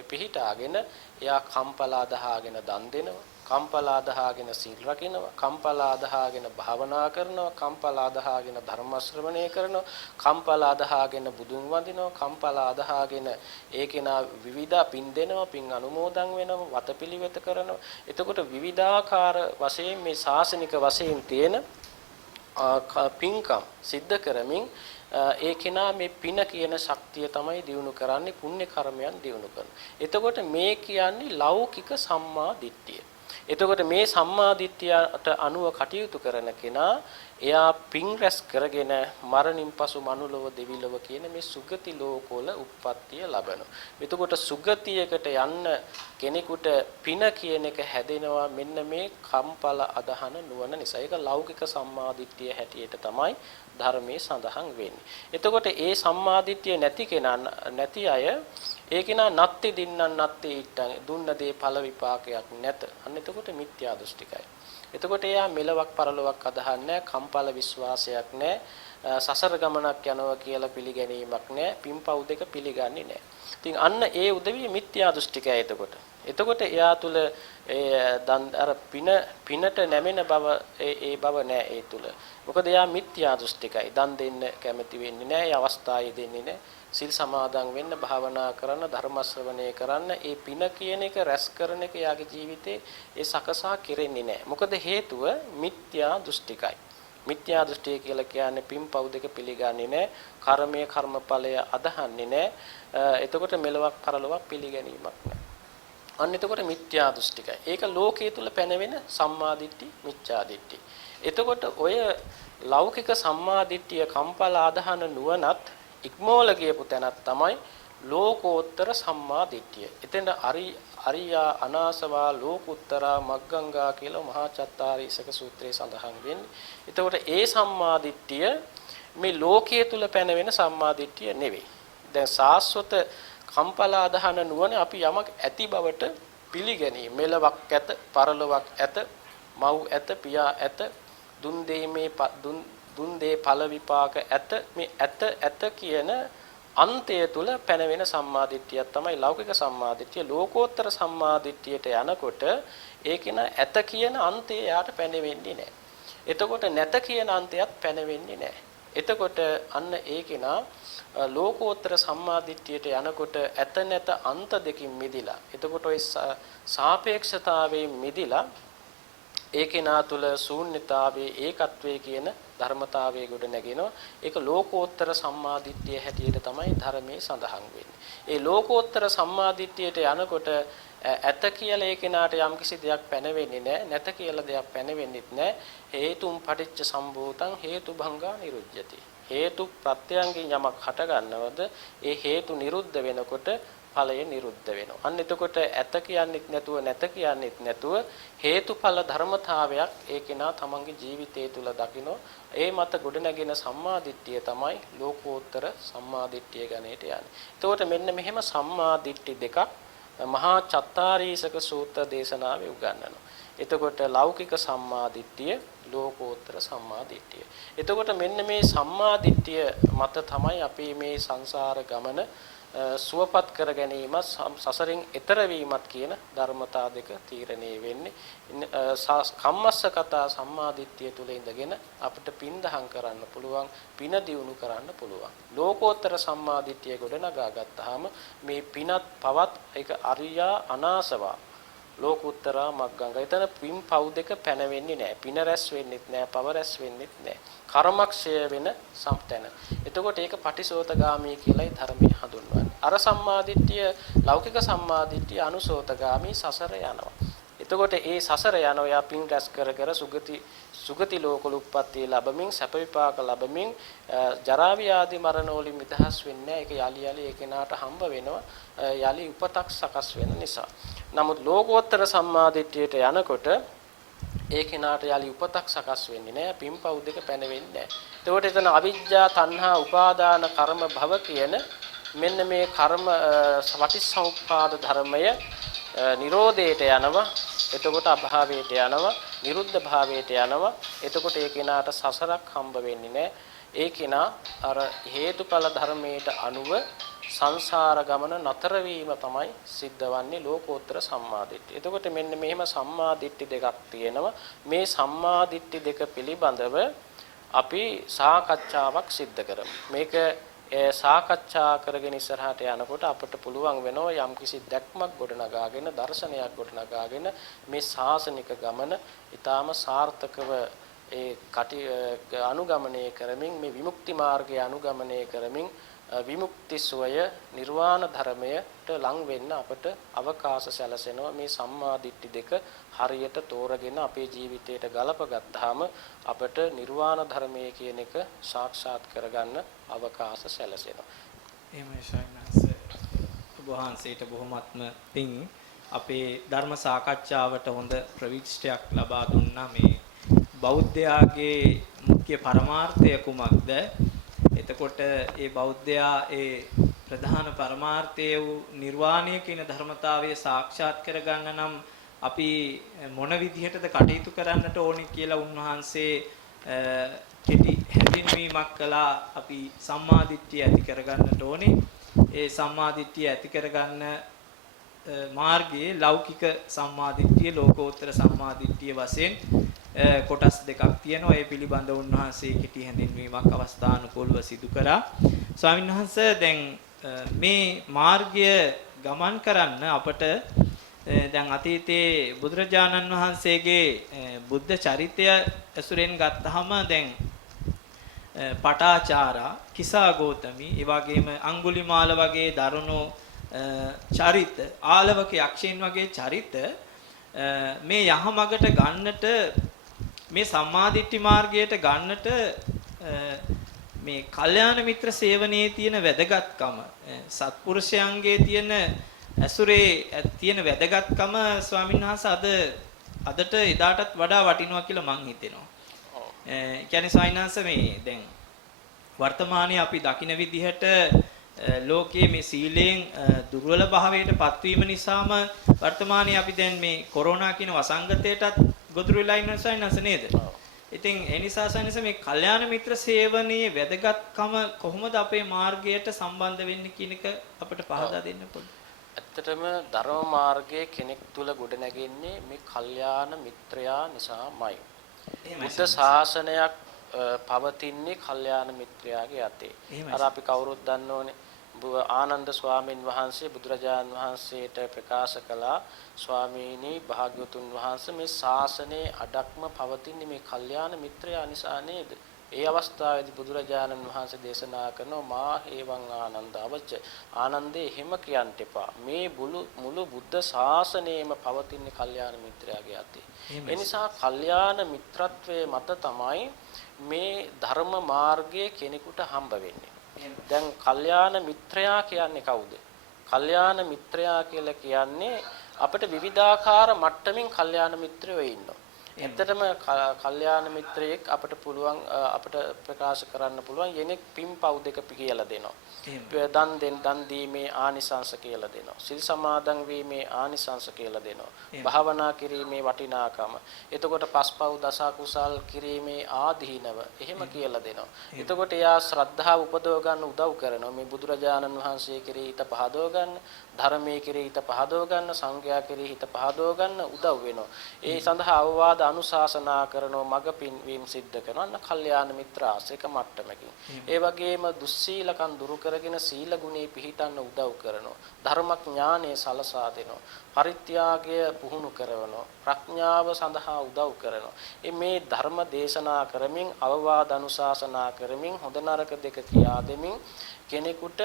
පිහිටාගෙන එයා කම්පලා දහාගෙන දන් දෙනවා. කම්පලා දහාගෙන සීල් රකින්නවා, කම්පලා දහාගෙන භාවනා කරනවා, කම්පලා දහාගෙන ධර්ම ශ්‍රවණය කරනවා, කම්පලා දහාගෙන බුදුන් වඳිනවා, කම්පලා දහාගෙන ඒකේනා විවිධ පින් දෙනවා, පින් අනුමෝදන් වෙනවා, වතපිලිවෙත කරනවා. එතකොට විවිධාකාර වශයෙන් මේ ශාසනික වශයෙන් තියෙන පින්කම් සිද්ධ කරමින් ඒ කෙනා මේ පින කියන ශක්තිය තමයි දිනු කරන්නේ, පුණ්‍ය කර්මයන් දිනු කරනවා. එතකොට මේ කියන්නේ ලෞකික සම්මා දිට්ඨිය. එතකොට මේ සම්මා දිට්ඨියට අනුව කටයුතු කරන කෙනා එයා පින් රැස් කරගෙන මරණින් පසු මනුලොව දෙවිලොව කියන මේ සුගති ලෝකවල උප්පත්තිය ලබනවා. එතකොට සුගතියකට යන්න කෙනෙකුට පින කියන එක හැදෙනවා මෙන්න මේ කම්පල අදහන නුවණ නිසා. ඒක ලෞකික සම්මා දිට්ඨිය හැටියට තමයි ධර්මයේ සඳහන් වෙන්නේ. එතකොට ඒ සම්මාදිට්ඨිය නැති අය ඒ කෙනා නත්ති දින්නන් නත්ති ඊට්ටන් දුන්න දේ ඵල විපාකයක් නැත. අන්න එතකොට මිත්‍යා දෘෂ්ටිකයි. එතකොට එයා මෙලවක් පරලොවක් අදහන්නේ කම්පල විශ්වාසයක් නැහැ. සසර ගමනක් යනවා කියලා පිළිගැනීමක් නැහැ. පින්පව් දෙක පිළිගන්නේ නැහැ. ඉතින් අන්න ඒ උදවිය මිත්‍යා දෘෂ්ටිකයි එතකොට. එතකොට එයා තුල අර පිනට නැමෙන බව ඒ බව නෑ ඒ තුල. මොකද එයා මිත්‍යා දෘෂ්ටිකයි. දන් දෙන්න කැමති වෙන්නේ නෑ. ඒ අවස්ථාවේ දෙන්නේ නෑ. සිල් සමාදන් වෙන්න, භාවනා කරන්න, ධර්ම ශ්‍රවණය කරන්න, ඒ පින කියන එක රැස් කරන එක එයාගේ ජීවිතේ ඒ සකසා කෙරෙන්නේ නෑ. මොකද හේතුව මිත්‍යා දෘෂ්ටිකයි. මිත්‍යා දෘෂ්ටිය කියලා කියන්නේ පින්පව් දෙක පිළිගන්නේ නෑ. කර්මයේ කර්මඵලය අදහන්නේ නෑ. එතකොට මෙලොවක් පරලොවක් පිළිගැනීමක් නෑ. අන්න එතකොට මිත්‍යා දෘෂ්ටිකයි. ඒක ලෝකයේ තුල පැනවෙන සම්මාදිට්ඨි, මිච්ඡාදිට්ඨි. එතකොට ඔය ලෞකික සම්මාදිට්ඨිය කම්පල ආදහන නුවණත් ඉක්මෝල ගියපු තැනක් තමයි ලෝකෝත්තර සම්මාදිට්ඨිය. එතෙන්ද අරියා අනාසවා ලෝකුත්තරා මග්ගංගා කියලා මහා චත්තාරීසක සූත්‍රයේ සඳහන් වෙන්නේ. එතකොට ඒ සම්මාදිට්ඨිය මේ ලෝකයේ තුල පැනවෙන සම්මාදිට්ඨිය නෙවෙයි. දැන් සාස්වත කම්පලා අදහන නුවණ අපි යමක් ඇති බවට පිළිගැනීම. මෙලවක් ඇත, පරලොවක් ඇත, මව් ඇත, පියා ඇත, දුන් දේ ඵල විපාක ඇත. මේ ඇත කියන අන්තය තුල පැනවෙන සම්මාදිට්ඨියක් තමයි ලෞකික සම්මාදිට්ඨිය. ලෝකෝත්තර සම්මාදිට්ඨියට යනකොට ඒකේන ඇත කියන අන්තය යාට පැනවෙන්නේ නැහැ. එතකොට නැත කියන අන්තයත් පැනවෙන්නේ නැහැ. එතකොට අන්න ඒකේනා ලෝකෝත්තර සම්මාදිට්ඨියට යනකොට ඇත නැත අන්ත දෙකින් මිදිලා. එතකොට ඔය සාපේක්ෂතාවයෙන් මිදිලා ඒකේනා තුල ශූන්‍යතාවයේ ඒකත්වයේ කියන ධර්මතාවයේ ගොඩ නැගෙනවා. ඒක ලෝකෝත්තර සම්මාදිට්ඨිය හැටියට තමයි ධර්මයේ සඳහන් වෙන්නේ. ඒ ලෝකෝත්තර සම්මාදිට්ඨියට යනකොට ඇත කියලා ඒකේනාට යම්කිසි දෙයක් පැනවෙන්නේ නැහැ. නැත කියලා දෙයක් පැනවෙන්නෙත් නැහැ. හේතුම් පටිච්ච සම්භූතං හේතු භංගා නිරුජ්ජති. හේතු ප්‍රත්‍යයෙන් යමක් හට ගන්නවද ඒ හේතු නිරුද්ධ වෙනකොට ඵලය නිරුද්ධ වෙනවා. අන්න එතකොට ඇත කියන්නෙත් නැතුව නැත කියන්නෙත් නැතුව හේතුඵල ධර්මතාවයක් ඒකේනා තමන්ගේ ජීවිතය තුල දකින්න. ඒ මත ගොඩනැගෙන සම්මාදිට්ඨිය තමයි ලෝකෝත්තර සම්මාදිට්ඨිය ගණයට යන්නේ. එතකොට මෙන්න මෙහෙම සම්මාදිට්ඨි දෙකක් මහා චත්තාරීසක සූත්‍ර දේශනාවේ උගන්වනවා. එතකොට ලෞකික සම්මාදිට්ඨිය, ලෝකෝත්තර සම්මාදිට්ඨිය. එතකොට මෙන්න මේ සම්මාදිට්ඨිය මත තමයි අපි මේ සංසාර ගමන සුවපත් කර ගැනීම, සසරින් එතර වීමත් කියන ධර්මතා දෙක තීරණය වෙන්නේ. කම්මස්සකතා සම්මාදිට්ඨිය තුල ඉඳගෙන අපිට පින් දහම් කරන්න පුළුවන්, පින දියුණු කරන්න පුළුවන්. ලෝකෝත්තර සම්මාදිට්ඨිය ගොඩනගා ගත්තාම මේ පිනත් පවත් ඒක අරියා අනාසවා ලෝකුත්තරා මග්ගංග. එතන පින් පව් දෙක පැනවෙන්නේ නැහැ. පින රැස් වෙන්නෙත් නැහැ, පව රැස් වෙන්නෙත් නැහැ. කර්මක්ෂය වෙන සම්තන. එතකොට ඒක පටිසෝතගාමී කියලායි ධර්මයේ හඳුන්වන්නේ. අර සම්මාදිට්ඨිය ලෞකික සම්මාදිට්ඨිය අනුසෝතගාමී සසර යනවා. එතකොට ඒ සසර යන ඔයා පින් රැස් කර කර සුගති ලෝකවල උප්පත්තිය ලැබමින් සැප විපාක ලැබමින් ජරා ව්‍යාධි මරණ වලින් මිදහස් වෙන්නේ ඒක යලි යලි ඒ කෙනාට හම්බ වෙනවා යලි උපතක් සකස් වෙන නිසා. නමුත් ලෝකෝත්තර සම්මාදිට්ඨියට යනකොට ඒ කෙනාට යලි උපතක් සකස් වෙන්නේ නැහැ. පින්පව් දෙක පැනවෙන්නේ නැහැ. එතකොට එතන අවිජ්ජා තණ්හා උපාදාන කර්ම භව කියන මෙන්න මේ කර්ම වටිසමුප්පාද ධර්මය නිරෝධයට යනවා. එතකොට අභාවයට යනවා, නිරුද්ධ භාවයට යනවා. එතකොට ඒ කෙනාට සසරක් හම්බ වෙන්නේ නැහැ. ඒ කෙනා අර හේතුඵල ධර්මයට අනුව සංසාර ගමන නතර වීම තමයි සිද්ධවන්නේ ලෝකෝත්තර සම්මාදිට්ඨිය. එතකොට මෙන්න මෙහෙම සම්මාදිට්ඨි දෙකක් තියෙනවා. මේ සම්මාදිට්ඨි දෙක පිළිබඳව අපි සාකච්ඡාවක් සිද්ධ කරමු. මේක සාකච්ඡා කරගෙන ඉස්සරහට යනකොට අපිට පුළුවන් වෙනවා යම්කිසි දැක්මක් ගොඩනගාගෙන දර්ශනයක් ගොඩනගාගෙන මේ ශාසනික ගමන ඊටාම සාර්ථකව අනුගමනය කරමින් මේ විමුක්ති මාර්ගය අනුගමනය කරමින් විමුක්ති සෝය නිර්වාණ ධර්මයට ලං වෙන්න අපට අවකාශ සැලසෙනවා. මේ සම්මා දිට්ඨි දෙක හරියට තෝරගෙන අපේ ජීවිතයට ගලප ගත්තාම අපට නිර්වාණ ධර්මයේ කියන එක සාක්ෂාත් කරගන්න අවකාශ සැලසෙනවා. එහෙමයි ශායිනස්. ඔබ වහන්සේට බොහොමත්ම පිං අපේ ධර්ම සාකච්ඡාවට හොඳ ප්‍රවිෂ්ටයක් ලබා දුන්නා. මේ බෞද්ධයාගේ මුඛ්‍ය පරමාර්ථය කුමක්ද? එතකොට ඒ බෞද්ධයා ඒ ප්‍රධාන පරමාර්ථය වූ නිර්වාණය කියන ධර්මතාවය සාක්ෂාත් කරගන්න නම් අපි මොන විදිහටද කටයුතු කරන්නට ඕනේ කියලා උන්වහන්සේ කෙටි හැඳින්වීමක් කළා. අපි සම්මාදිට්ඨිය ඇති කරගන්නට ඕනේ. ඒ සම්මාදිට්ඨිය ඇති කරගන්න මාර්ගයේ ලෞකික සම්මාදිට්ඨිය ලෝකෝත්තර සම්මාදිට්ඨිය වශයෙන් කොටස් දෙකක් තියෙනවා. ඒ පිළිබඳව උන්වහන්සේ කෙටි හැඳින්වීමක් අවස්ථානුකූලව සිදු කරා. ස්වාමීන් වහන්සේ දැන් මේ මාර්ගය ගමන් කරන්න අපට දැන් අතීතයේ බුදුරජාණන් වහන්සේගේ බුද්ධ චරිතය ඇසුරෙන් ගත්තාම දැන් පටාචාරා, කිසා ගෝතමි, ඒ වගේම අඟුලිමාල වගේ දරුණු චරිත, ආලවක යක්ෂයන් වගේ චරිත මේ යහමගට ගන්නට මේ සම්මාදිට්ඨි මාර්ගයට ගන්නට මේ කල්යාණ මිත්‍ර සේවනයේ තියෙන වැදගත්කම සත්පුරුෂයන්ගේ තියෙන ඇසුරේ තියෙන වැදගත්කම ස්වාමීන් වහන්සේ අදට එදාටත් වඩා වටිනවා කියලා මං හිතෙනවා. කියන්නේ ස්වාමීන් වහන්සේ මේ දැන් වර්තමානයේ අපි දකින විදිහට ලෝකයේ මේ සීලයෙන් දුර්වල භාවයට පත්වීම නිසාම වර්තමානයේ අපි දැන් මේ කොරෝනා කියන වසංගතයටත් ගොදුරු වෙලා ඉන්න සයින්ස් නේද? ඉතින් ඒ නිසා සයින්ස් මේ කල්යාණ මිත්‍ර සේවනයේ වැදගත්කම කොහොමද අපේ මාර්ගයට සම්බන්ධ වෙන්නේ කියන එක අපිට පහදා දෙන්න පුළුවන්. ඇත්තටම ධර්ම මාර්ගයේ කෙනෙක් තුල ගොඩ නැගෙන්නේ මේ කල්යාණ මිත්‍රයා නිසාමයි. බුද්ධ ශාසනයක් පවතින්නේ කල්යාණ මිත්‍රයාගේ අතේ. අර අපි කවුරුත් දන්නෝනේ ආනන්ද ස්වාමීන් වහන්සේ බුදුරජාණන් වහන්සේට ප්‍රකාශ කළා ස්වාමීනි භාග්‍යවතුන් වහන්සේ මේ ශාසනයේ අඩක්ම පවතින්නේ මේ කල්යාණ මිත්‍රයා නිසා නේද? ඒ අවස්ථාවේදී බුදුරජාණන් වහන්සේ දේශනා කරනවා මා හේවං ආනන්ද අවච ආනන්දේ හිම කියන්ට එපා. මේ මුළු බුද්ධ ශාසනයේම පවතින්නේ කල්යාණ මිත්‍රයාගේ අතේ. ඒ නිසා කල්යාණ මිත්‍රත්වයේ මත තමයි මේ ධර්ම මාර්ගයේ කෙනෙකුට හම්බ වෙන්නේ. දැන් කල්යාණ මිත්‍රයා කියන්නේ කවුද? කල්යාණ මිත්‍රයා කියලා කියන්නේ අපිට විවිධාකාර මට්ටමින් කල්යාණ මිත්‍රයෝ ඉන්නවා. ඇත්තටම කල්යාණ මිත්‍රයෙක් අපිට පුළුවන් අපිට ප්‍රකාශ කරන්න පුළුවන් යෙනෙක් පින්පව් දෙක කියලා දෙනවා. දන් දීමේ ආනිසංස කියලා දෙනවා. සිල් සමාදන් වීමේ ආනිසංස කියලා දෙනවා. භාවනා කිරීමේ වටිනාකම. එතකොට පස්පව් දස කුසල් කිරීමේ ආදීනව එහෙම කියලා දෙනවා. එතකොට එයා ශ්‍රද්ධාව උපදව ගන්න උදව් කරනවා. මේ බුදුරජාණන් වහන්සේ කෙරෙහි හිත පහදව ගන්න, ධර්මයේ කෙරෙහි හිත පහදව ගන්න, සංඝයා කෙරෙහි හිත පහදව ගන්න උදව් වෙනවා. ඒ සඳහා අවවාද අනුශාසනා කරනවා මග පින්වීම සිද්ධ කරනවා අන්න කල්යාණ මිත්‍ර ආශ්‍රයක මට්ටමකින්. ඒ වගේම දුස්සීලකම් දුරු කරගෙන සීල ගුණේ පිහිටන්න උදව් කරනවා. ධර්මඥානයේ සලසා දෙනවා. පරිත්‍යාගය පුහුණු කරනවා. ප්‍රඥාව සඳහා උදව් කරනවා. මේ ධර්ම දේශනා කරමින් අවවාද අනුශාසනා කරමින් හොඳ නරක දෙක කියා දෙමින් කෙනෙකුට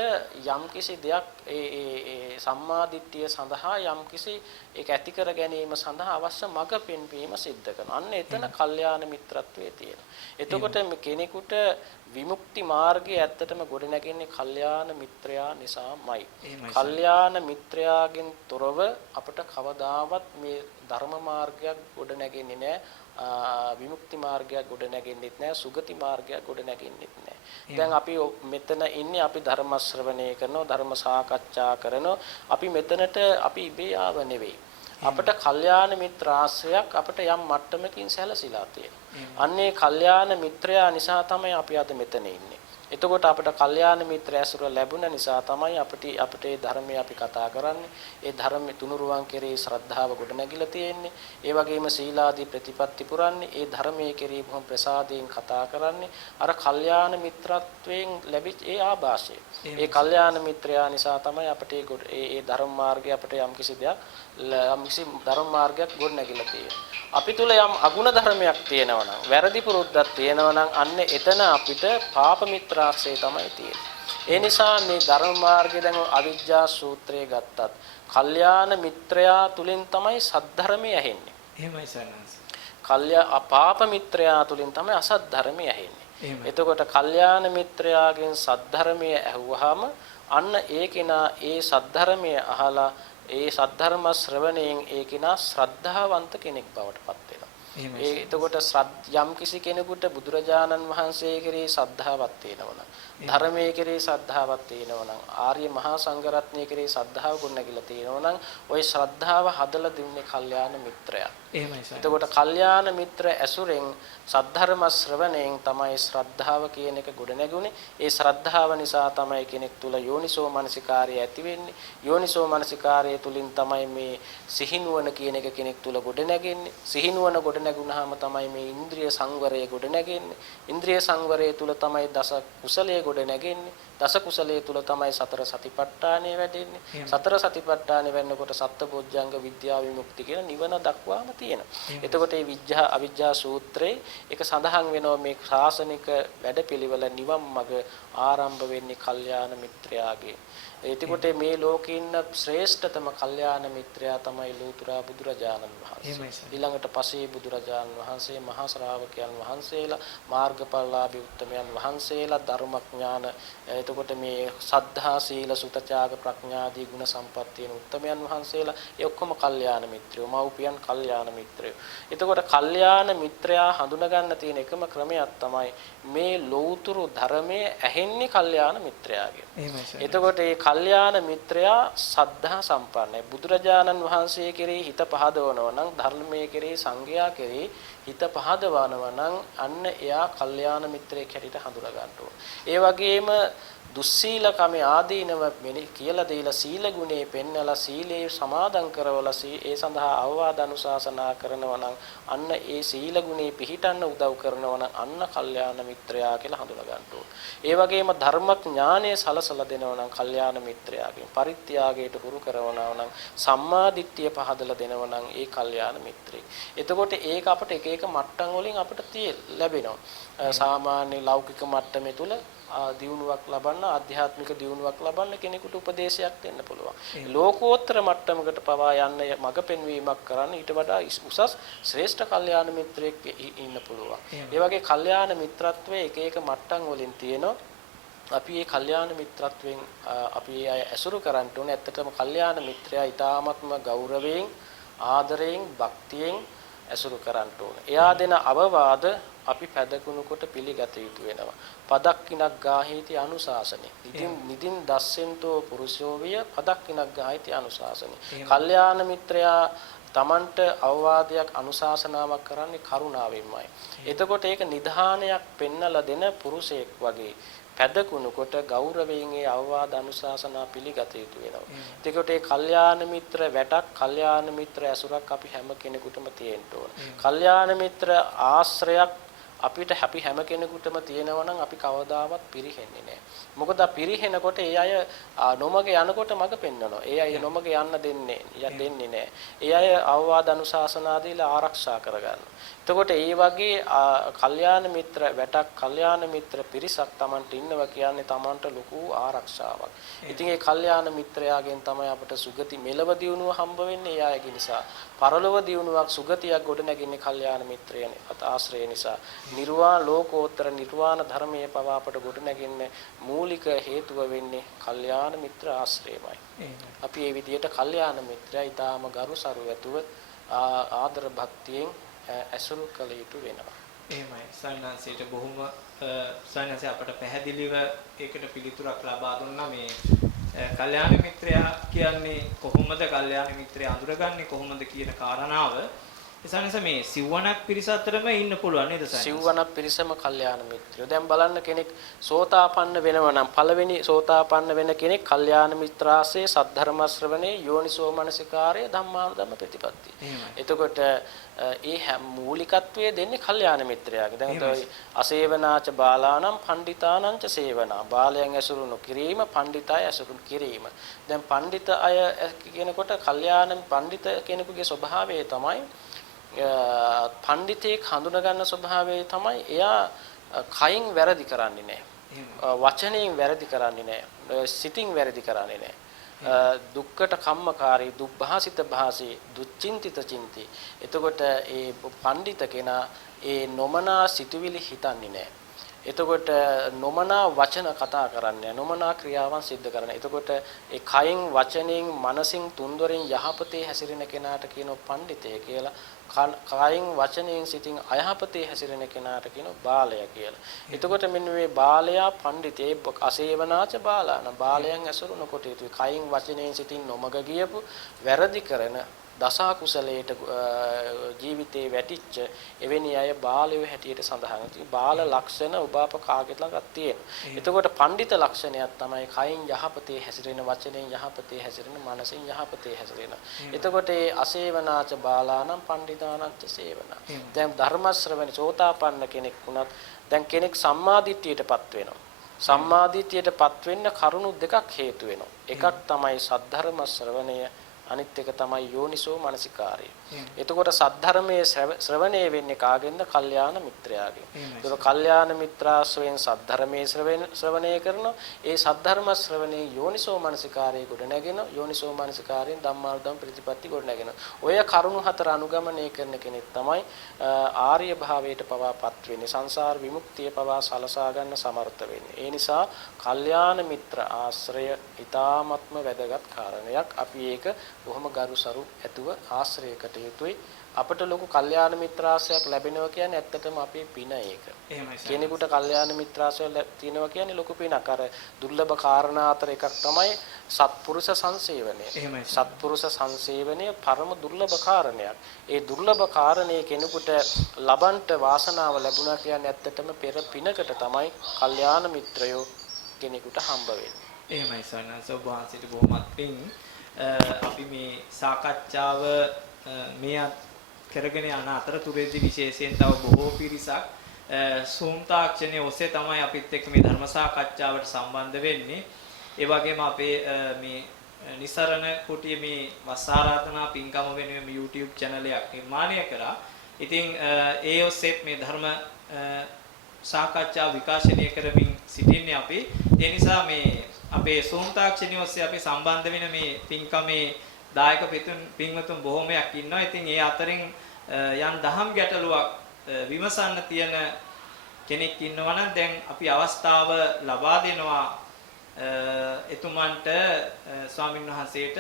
යම්කිසි දෙයක් ඒ සම්මාදිට්ඨිය සඳහා යම්කිසි ඒක ඇති කර ගැනීම සඳහා අවශ්‍ය මඟ පෙන්වීම සිද්ධ කරනවා. අන්න එතන කල්යාණ මිත්‍රත්වයේ තියෙනවා. එතකොට කෙනෙකුට විමුක්ති මාර්ගය ඇත්තටම ගොඩ නැගෙන්නේ කල්යාණ මිත්‍රයා නිසාමයි. කල්යාණ මිත්‍රයාගෙන් තොරව අපට කවදාවත් මේ ධර්ම මාර්ගයක් ගොඩ නැගෙන්නේ නැහැ. විමුක්ති මාර්ගයක් ගොඩ නැගෙන්නෙත් නැහැ. සුගති මාර්ගයක් ගොඩ නැගෙන්නෙත් නැහැ. දැන් අපි මෙතන ඉන්නේ අපි ධර්ම ශ්‍රවණය කරනවා ධර්ම සාකච්ඡා කරනවා අපි මෙතනට අපි ඉබේ ආව නෙවෙයි අපට කල්යාණ මිත්‍ර ආශ්‍රයක් අපට යම් මට්ටමකින් සැලසීලා තියෙනවා අන්නේ කල්යාණ මිත්‍රයා නිසා තමයි අපි අද මෙතන ඉන්නේ එතකොට අපට කල්යාණ මිත්‍ර ඇසුර ලැබුණ නිසා තමයි අපිට ඒ ධර්මය අපි කතා කරන්නේ ඒ ධර්ම තුනුරුවන් කෙරෙහි ශ්‍රද්ධාව ගොඩනැගිලා තියෙන්නේ ඒ වගේම සීලාදී ප්‍රතිපත්ති පුරන්නේ ඒ ධර්මයේ කෙරෙහි බොහොම ප්‍රසාදයෙන් කතා කරන්නේ අර කල්යාණ මිත්‍රත්වයෙන් ලැබිච්ච ඒ ආభాෂය ඒ කල්යාණ මිත්‍රයා නිසා තමයි අපිට ඒ ධර්ම මාර්ගය අපිට යම්කිසි ධර්ම මාර්ගයක් ගොඩනැගිලා තියෙන්නේ අපි තුල යම් අගුණ ධර්මයක් තියෙනවා නම් වැරදි පුරුද්දක් තියෙනවා නම් අන්න එතන අපිට පාප මිත්‍රාශ්‍රය තමයි තියෙන්නේ. ඒ නිසා මේ ධර්ම මාර්ගය දැන් අවිජ්ජා සූත්‍රයේ ගත්තත් කල්යාණ මිත්‍රයා තුලින් තමයි සද්ධර්මය ඇහෙන්නේ. එහෙමයි සන්නස්. පාප මිත්‍රයා තුලින් තමයි අසත් ධර්මය ඇහෙන්නේ. එතකොට කල්යාණ මිත්‍රයාගෙන් සද්ධර්මය ඇහුවාම අන්න ඒ කෙනා ඒ සද්ධර්මය අහලා ඒ සද්ධර්ම ශ්‍රවණයෙන් ඒ කෙනා ශ්‍රද්ධාවන්ත කෙනෙක් බවට පත් වෙනවා. එතකොට යම් කිසි කෙනෙකුට බුදුරජාණන් වහන්සේ කෙරෙහි ශ්‍රද්ධාවක් තියෙනවා නම් ධර්මයේ කෙරෙහි ශ්‍රද්ධාවක් තියෙනවා නම් ආර්ය මහා සංඝරත්නය කෙරෙහි ශ්‍රද්ධාව ගොඩනැගිලා තියෙනවා නම් ওই ශ්‍රද්ධාව හදලා දෙන්නේ කල්යාණ මිත්‍රයා. එතකොට කල්යාණ මිත්‍ර ඇසුරෙන් සද්ධර්ම ශ්‍රවණයෙන් තමයි ශ්‍රද්ධාව කියන එක ගොඩනැගුණේ. ඒ ශ්‍රද්ධාව නිසා තමයි කෙනෙක් තුල යෝනිසෝ මනසිකාරය ඇති වෙන්නේ. යෝනිසෝ මනසිකාරය තුලින් තමයි මේ සිහිනුවන කියන එක කෙනෙක් තුල ගොඩනැගෙන්නේ. සිහිනුවන ගොඩනැගුණාම තමයි මේ ඉන්ද්‍රිය සංවරය ගොඩනැගෙන්නේ. ඉන්ද්‍රිය සංවරය තුල තමයි දස කුසලයේ ගොඩනැගෙන්නේ. දස කුසලයේ තුල තමයි සතර සතිපට්ඨානය වැඩෙන්නේ. සතර සතිපට්ඨානය වෙන්නකොට සත්බොජ්ජංග විද්‍යා විමුක්ති කියන නිවන දක්වාම තියෙනවා. එතකොට මේ විජ්ජා අවිජ්ජා සූත්‍රයේ ඒක සඳහන් වෙනවා මේ ශාසනික වැඩපිළිවෙල නිවන් මඟ ආරම්භ වෙන්නේ කල්යාණ මිත්‍රයාගේ. එතකොට මේ ලෝකේ ඉන්න ශ්‍රේෂ්ඨතම කල්යාණ මිත්‍රයා තමයි ලෝතුරා බුදුරජාණන් වහන්සේ. ඊළඟට පසේ බුදුරජාණන් වහන්සේ මහා ශ්‍රාවකයන් වහන්සේලා මාර්ගඵලලාභී උත්තමයන් වහන්සේලා ධර්මඥාන එතකොට මේ සද්ධා සීල සුතචාග ප්‍රඥාදී ගුණ සම්පත්තියන උත්තමයන් වහන්සේලා ඒ ඔක්කොම කල්යාණ මිත්‍රයෝ මව්පියන් කල්යාණ මිත්‍රයෝ. එතකොට කල්යාණ මිත්‍රයා හඳුනා ගන්න තියෙන එකම ක්‍රමයක් තමයි මේ ලෞතුරු ධර්මයේ ඇහෙන්නේ කල්යාණ මිත්‍රයාගෙන්. එතකොට මේ කල්යාණ මිත්‍රයා සද්ධා සම්පන්නයි. බුදුරජාණන් වහන්සේ කෙරෙහි හිත පහදවනවා නම් ධර්මයේ කෙරෙහි සංඝයා කෙරෙහි හිත පහදවනවා නම් අන්න එයා කල්යාණ මිත්‍රයෙක් හැටියට හඳුනා ගන්න ඕන. ඒ වගේම දුස්සීලකම ආදීනව කියලා දීලා සීල ගුණේ පෙන්නලා සීලේ සමාදන් කරවලා ඒ සඳහා අවවාද අනුශාසනා කරනවා නම් අන්න ඒ සීල ගුණේ පිහිටන්න උදව් කරනවා නම් අන්න කල්යාණ මිත්‍රයා කියලා හඳුනා ගන්න ඕන. ඒ වගේම ධර්මඥානය සලසලා දෙනවා නම් කල්යාණ මිත්‍රයාගෙන් පරිත්‍යාගයට හුරු කරනවා නම් සම්මා දිට්ඨිය පහදලා දෙනවා නම් ඒ කල්යාණ මිත්‍රයෙක්. එතකොට ඒක අපිට එක එක මට්ටම් වලින් අපිට ලැබෙනවා. සාමාන්‍ය ලෞකික මට්ටමේ තුල දියුණුවක් ලබන්න ආධ්‍යාත්මික දියුණුවක් ලබන්න කෙනෙකුට උපදේශයක් දෙන්න පුළුවන්. ලෝකෝත්තර මට්ටමකට පවා යන්න මඟ පෙන්වීමක් කරන්න ඊට වඩා උසස් ශ්‍රේෂ්ඨ කල්යාණ මිත්‍රයෙක් ඉන්න පුළුවන්. ඒ වගේ කල්යාණ මිත්‍රත්වයේ එක එක මට්ටම් වලින් තියෙනවා. අපි මේ කල්යාණ මිත්‍රත්වයෙන් අපි අය ඇසුරු කරන්න ඕනේ. ඇත්තටම කල්යාණ මිත්‍රයා ඊ타ත්ම ගෞරවයෙන් ආදරයෙන් භක්තියෙන් ඇසුරු කරන්න ඕනේ. එයා දෙන අවවාද අපි පැදකුණු කොට පිළිගත යුතු වෙනවා. පදක්කිනක් ගාහීති අනුශාසනෙ. නිදින් දස්සෙන්තෝ පුරුෂෝ විය පදක්කිනක් ගාහීති අනුශාසනෙ. කල්යාණ මිත්‍රයා තමන්ට අවවාදයක් අනුශාසනාවක් කරන්නේ කරුණාවෙන්මයි. එතකොට ඒක නිධානයක් පෙන්නලා දෙන පුරුෂයෙක් වගේ පැදකුණු කොට ගෞරවයෙන් ඒ අවවාද අනුශාසනා පිළිගත යුතු වෙනවා. එතකොට ඒ කල්යාණ මිත්‍ර වැටක්, කල්යාණ මිත්‍ර ඇසුරක් අපි හැම කෙනෙකුටම තියෙන්න ඕන. කල්යාණ මිත්‍ර ආශ්‍රයක් අපිට හැම කෙනෙකුටම තියෙනවා නම් අපි කවදාවත් පිරිහෙන්නේ නැහැ. මොකද පිරිහෙනකොට ඒ අය නොමග යනකොට මඟ පෙන්වනවා. ඒ අය නොමග යන්න දෙන්නේ නැහැ. ඒ අය අවවාද අනුශාසනා දීලා ආරක්ෂා කරගන්නවා. එතකොට ඒ වගේ කල්යාණ මිත්‍ර වැටක්, කල්යාණ මිත්‍ර පිරිසක් Tamanට ඉන්නවා කියන්නේ Tamanට ලොකු ආරක්ෂාවක්. ඉතින් ඒ කල්යාණ මිත්‍රයාගෙන් තමයි අපට සුගති මෙලව දියුණුව හම්බ වෙන්නේ. ඒ අයගේ නිසා පරලොව දියුණුවක් සුගතියක් ගොඩ නැගින්නේ කල්යාණ මිත්‍රයන් ආශ්‍රය නිසා. ලෝකෝත්තර නිර්වාණ ධර්මයේ පවා අපට ගොඩ නැගින්නේ මූලික හේතුව වෙන්නේ කල්යාණ මිත්‍ර ආශ්‍රයමයි. අපි මේ විදිහට කල්යාණ මිත්‍රයා ඊටාම ගරු සරු ඇතුව ආදර භක්තියෙන් ඇසුරු කළ යුතු වෙනවා. එහෙමයි. සයන්හන්සේට බොහොම සයන්හන්සේ අපට පැහැදිලිව ඒකට පිළිතුරක් ලබා දුන්නා. මේ කල්යාණ මිත්‍රයා කියන්නේ කොහොමද, කල්යාණ මිත්‍රයා අඳුරගන්නේ කොහොමද කියන කාරණාව. එසනස මේ සිව්වණක් පිරිස අතරම ඉන්න පුළුවන් නේද සයන්හන්ස? සිව්වණක් පිරිසම කල්යාණ මිත්‍රයෝ. දැන් බලන්න කෙනෙක් සෝතාපන්න වෙනවා නම් පළවෙනි සෝතාපන්න වෙන කෙනෙක් කල්යාණ මිත්‍රාසේ සද්ධර්ම ශ්‍රවණේ යෝනිසෝ මනසිකාරය ධම්මානුධම්ම ප්‍රතිපatti. එතකොට ඒ මූලිකත්වයේ දෙන්නේ කල්යාණ මිත්‍රයාගේ. දැන් ඔය අසේවනාච බාලානම් පණ්ඩිතානංච සේවනා. බාලයන් ඇසුරු නොකිරීම, පණ්ඩිතය ඇසුරු කිරීම. දැන් පණ්ඩිත අය කියනකොට කල්යාණ පණ්ඩිත කෙනෙකුගේ ස්වභාවය තමයි පඬිතෙක් හඳුනා ගන්න ස්වභාවය තමයි එයා කයින් වැරදි කරන්නේ නැහැ. වචනයෙන් වැරදි කරන්නේ නැහැ. සිතින් වැරදි කරන්නේ නැහැ. දුක්කට කම්මකාරී, දුබ්භාසිත භාසී, දුච්චින්තිත චින්ති. එතකොට ඒ පඬිත කෙනා ඒ නොමනා සිතුවිලි හිතන්නේ නැහැ. එතකොට නොමනා වචන කතා කරන්නේ, නොමනා ක්‍රියාවන් සිද්ධ කරන්නේ. එතකොට ඒ කයින් වචනෙන් මනසින් තුන්දොරින් යහපතේ හැසිරෙන කෙනාට කියනවා පඬිතය කියලා. කයින් වචනයෙන් සිතින් අයහපතේ හැසිරෙන කෙනාට කියනවා බාලය කියලා. එතකොට මෙන්න මේ බාලයා පඬිතේ අසේවනාච බාලාන බාලයන් ඇසුරු නොකොට යුතුයි. කයින් වචනයෙන් සිතින් නොමග ගියපු වැරදි කරන දසා කුසලයට ජීවිතේ වැටිච්ච එවැනි අය බාලයෝ හැටියට සඳහන්. බාල ලක්ෂණ උපාප කාගෙත් ළඟක් තියෙනවා. එතකොට පඬිත ලක්ෂණයක් තමයි කයින් යහපතේ හැසිරෙන, වචනෙන් යහපතේ හැසිරෙන, මනසින් යහපතේ හැසිරෙන. එතකොට ඒ අසේවනාච බාලානම් පණ්ඩිතානංච සේවනා. දැන් ධර්ම ශ්‍රවණ සෝතාපන්න කෙනෙක් වුණත් දැන් කෙනෙක් සම්මාදිට්ඨියටපත් වෙනවා. සම්මාදිට්ඨියටපත් වෙන්න කරුණු දෙකක් හේතු වෙනවා. එකක් තමයි සද්ධර්ම ශ්‍රවණය, අනිත් එක තමයි යෝනිසෝ මනසිකාරය. එතකොට සද්ධර්මයේ ශ්‍රවණය වෙන්නේ කාගෙන්ද? කල්යාණ මිත්‍රයාගෙන්. ඒක කල්යාණ මිත්‍රාශ්‍රයෙන් සද්ධර්මයේ ශ්‍රවණය කරන ඒ සද්ධර්ම ශ්‍රවණේ යෝනිසෝ මනසිකාරයේ ගොඩ නැගෙන, යෝනිසෝ මනසිකාරයෙන් ධම්මානුධම්ම ප්‍රතිපatti ගොඩ නැගෙන. ඔය කරුණු හතර අනුගමනය කරන කෙනෙක් තමයි ආර්ය භාවයට පවාපත් වෙන්නේ. සංසාර විමුක්තිය පවා සලසා ගන්න සමර්ථ වෙන්නේ. ඒ නිසා කල්යාණ මිත්‍ර ආශ්‍රය ඊ타ත්ම වැදගත් කාරණයක්. අපි ඒක බොහොම ගරුසරු ඇතුව ආශ්‍රයකට යුතුයි. අපට ලොකු කල්යාණ මිත්‍රාශ්‍රයක් ලැබෙනවා කියන්නේ ඇත්තටම අපේ පින ඒක. එහෙමයි. කෙනෙකුට කල්යාණ මිත්‍රාශ්‍රය තියෙනවා කියන්නේ ලොකු පිනක්. අර දුර්ලභ කාරණා අතර එකක් තමයි සත්පුරුෂ සංසේවනය. එහෙමයි. සත්පුරුෂ සංසේවනය පරම දුර්ලභ කාරණයක්. ඒ දුර්ලභ කාරණේ කෙනෙකුට ලබන්ට වාසනාව ලැබුණා කියන්නේ ඇත්තටම පෙර පිනකට තමයි කල්යාණ මිත්‍රයෝ කෙනෙකුට හම්බ වෙන්නේ. එහෙමයි සයන්හන්ස, ඔබ වහන්සේට බොහොමත් පිං. අපි මේ සාකච්ඡාව මේ කරගෙන යන අතරතුරේදී විශේෂයෙන් තව බොහෝ පිරිසක් Zoom තාක්ෂණයේ ඔස්සේ තමයි අපිත් එක්ක මේ ධර්ම සාකච්ඡාවට සම්බන්ධ වෙන්නේ. ඒ වගේම අපේ මේ නිසරණ කුටියේ මේ වස් ආරාධනා පින්කම වෙනුවෙන් YouTube channel එකක් නිර්මාණය කරා. ඉතින් ඒ ඔස්සේ මේ ධර්ම සාකච්ඡා විකාශනය කරමින් සිටින්නේ අපි. ඒ නිසා මේ අපේ Zoom තාක්ෂණිය ඔස්සේ අපි සම්බන්ධ වෙන මේ පින්කමේ දායක පින්වතුන් බොහෝමයක් ඉන්නවා. ඉතින් ඒ අතරින් යම් දහම් ගැටලුවක් විමසන්න තියෙන කෙනෙක් ඉන්නවා නම් දැන් අපි අවස්ථාව ලබා දෙනවා එතුමන්ට ස්වාමින් වහන්සේට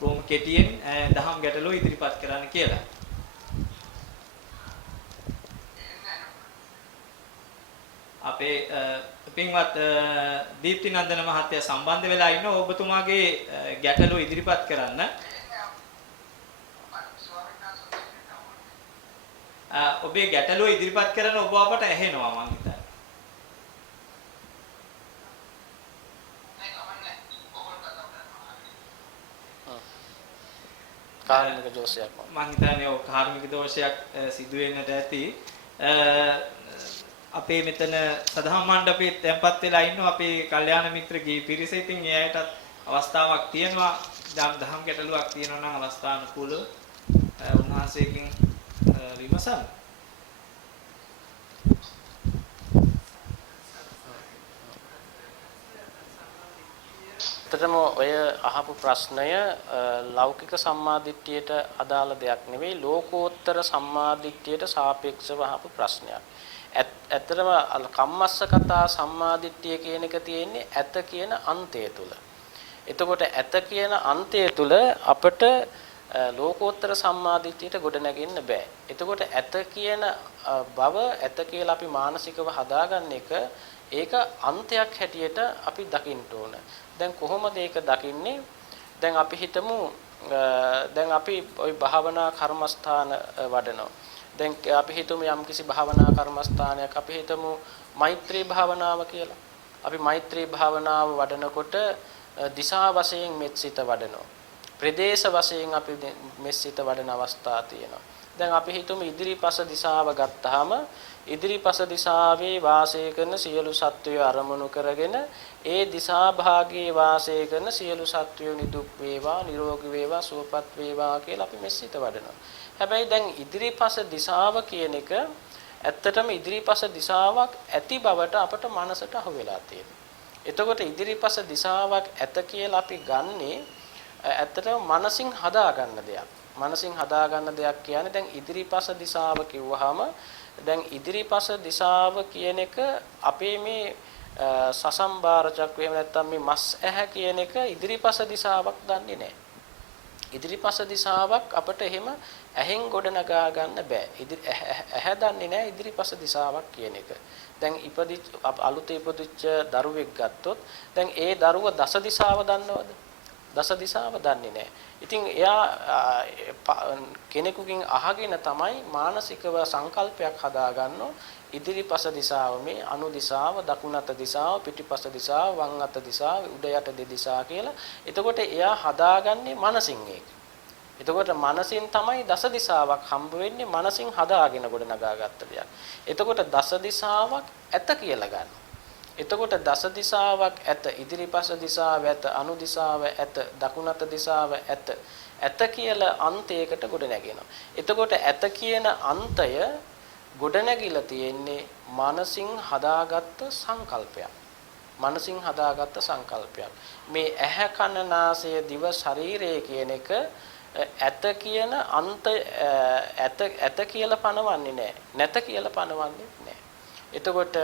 බොහොම කෙටියෙන් දහම් ගැටලුව ඉදිරිපත් කරන්න කියලා. අපේ පින්වත් දීප්තිනන්දන මහත්තයා සම්බන්ධ වෙලා ඉන්නවා. ඔබතුමාගේ ගැටලුව ඉදිරිපත් කරන්න. ඔබේ ගැටලුව ඉදිරිපත් කරන ඔබ අපට ඇහෙනවා මං හිතන්නේ. කාර්මික දෝෂයක් මම හිතන්නේ ඔය කාර්මික දෝෂයක් සිදු වෙන්නට ඇති. අපේ මෙතන සදහම් මණ්ඩපයේ තැන්පත් වෙලා ඉන්නවා අපේ කල්යාණ මිත්‍ර ගී පිරිස. ඉතින් ඒ අයටත් අවස්ථාවක් තියෙනවා. දහම් ගැටලුවක් තියෙනවා නම් අවස්ථානුකූලව උන්වහන්සේකින් විමසන්න. ඇත්තටම ඔය අහපු ප්‍රශ්නය ලෞකික සම්මාදිට්ඨියට අදාළ දෙයක් නෙවෙයි ලෝකෝත්තර සම්මාදිට්ඨියට සාපේක්ෂව අහපු ප්‍රශ්නයක්. ඇත්තටම කම්මස්සකතා සම්මාදිට්ඨිය කියන එක තියෙන්නේ ඇත කියන අන්තය තුල. එතකොට ඇත කියන අන්තය තුල අපට ලෝකෝත්තර සම්මාදිට්ඨියට ගොඩ නැගෙන්න බෑ. එතකොට ඇත කියන බව ඇත කියලා අපි මානසිකව හදාගන්න එක ඒක අන්තයක් හැටියට අපි දකින්න ඕන. දැන් කොහොමද ඒක දකින්නේ? දැන් අපි හිතමු දැන් අපි ওই භාවනා කර්මස්ථාන වඩනවා. දැන් අපි හිතමු යම්කිසි භාවනා කර්මස්ථානයක් අපි හිතමු මෛත්‍රී භාවනාව කියලා. අපි මෛත්‍රී භාවනාව වඩනකොට දිශා වශයෙන් මෙත්සිත වඩනවා. ප්‍රදේශ වශයෙන් අපි මෙත්සිත වඩන අවස්ථා තියෙනවා. දැන් අපි හිතමු ඉදිරිපස දිශාව ගත්තාම ඉදිරිපස දිශාවේ වාසය කරන සියලු සත්වයෝ අරමුණු කරගෙන ඒ දිශා භාගයේ වාසය කරන සියලු සත්වයෝ නිදුක් වේවා නිරෝගී වේවා සුවපත් වේවා කියලා අපි මෙසිත වඩනවා. හැබැයි දැන් ඉදිරිපස දිශාව කියන එක ඇත්තටම ඉදිරිපස දිශාවක් ඇති බවට අපට මනසට අහු වෙලා තියෙනවා. එතකොට ඉදිරිපස දිශාවක් ඇත කියලා අපි ගන්නේ ඇත්තටම මනසින් හදාගන්න දෙයක්. මනසින් හදාගන්න දෙයක් කියන්නේ දැන් ඉදිරිපස දිශාව කිව්වහම දැන් ඉදිරිපස දිශාව කියන එක අපේ මේ සසම්බාර චක්‍රය එහෙම නැත්නම් මේ මස් ඇහැ කියන එක ඉදිරිපස දිශාවක් දන්නේ නැහැ. ඉදිරිපස දිශාවක් අපිට එහෙම ඇහෙන් ගොඩ නගා ගන්න බෑ. ඇහැ දන්නේ නැහැ ඉදිරිපස දිශාවක් කියන එක. දැන් අලුත ඉපදිච්ච දරුවෙක් ගත්තොත් දැන් ඒ දරුව දස දිශාව දන්නවද? දස දිශාව දන්නේ නැහැ. ඉතින් එයා කෙනෙකුගෙන් අහගෙන තමයි මානසිකව සංකල්පයක් හදාගන්නෝ ඉදිරිපස දිශාව මේ අනු දිශාව දකුණත දිශාව පිටිපස දිශාව වම් අත දිශාව උඩ යට දෙදිශා කියලා. එතකොට එයා හදාගන්නේ මනසින් ඒක. එතකොට මනසින් තමයි දස දිශාවක් හම්බ වෙන්නේ මනසින් හදාගෙන ගොඩ නගාගත්ත දෙයක්. එතකොට දස දිශාවක් ඇත කියලා ගන්න. එතකොට දස දිශාවක් ඇත ඉදිරිපස දිශාව ඇත අනු දිශාව ඇත දකුණත දිශාව ඇත කියලා අන්තයකට ගොඩ නැගෙනවා. එතකොට ඇත කියන අන්තය ගොඩ නැගිලා තියෙන්නේ මනසින් හදාගත්ත සංකල්පයක්. මනසින් හදාගත්ත සංකල්පයක්. මේ ඇහැ කන නාසය දිව ශරීරය කියන එක ඇත කියන අන්ත ඇත කියලා පනවන්නේ නැහැ. නැත කියලා පනවන්නේ නැහැ. එතකොට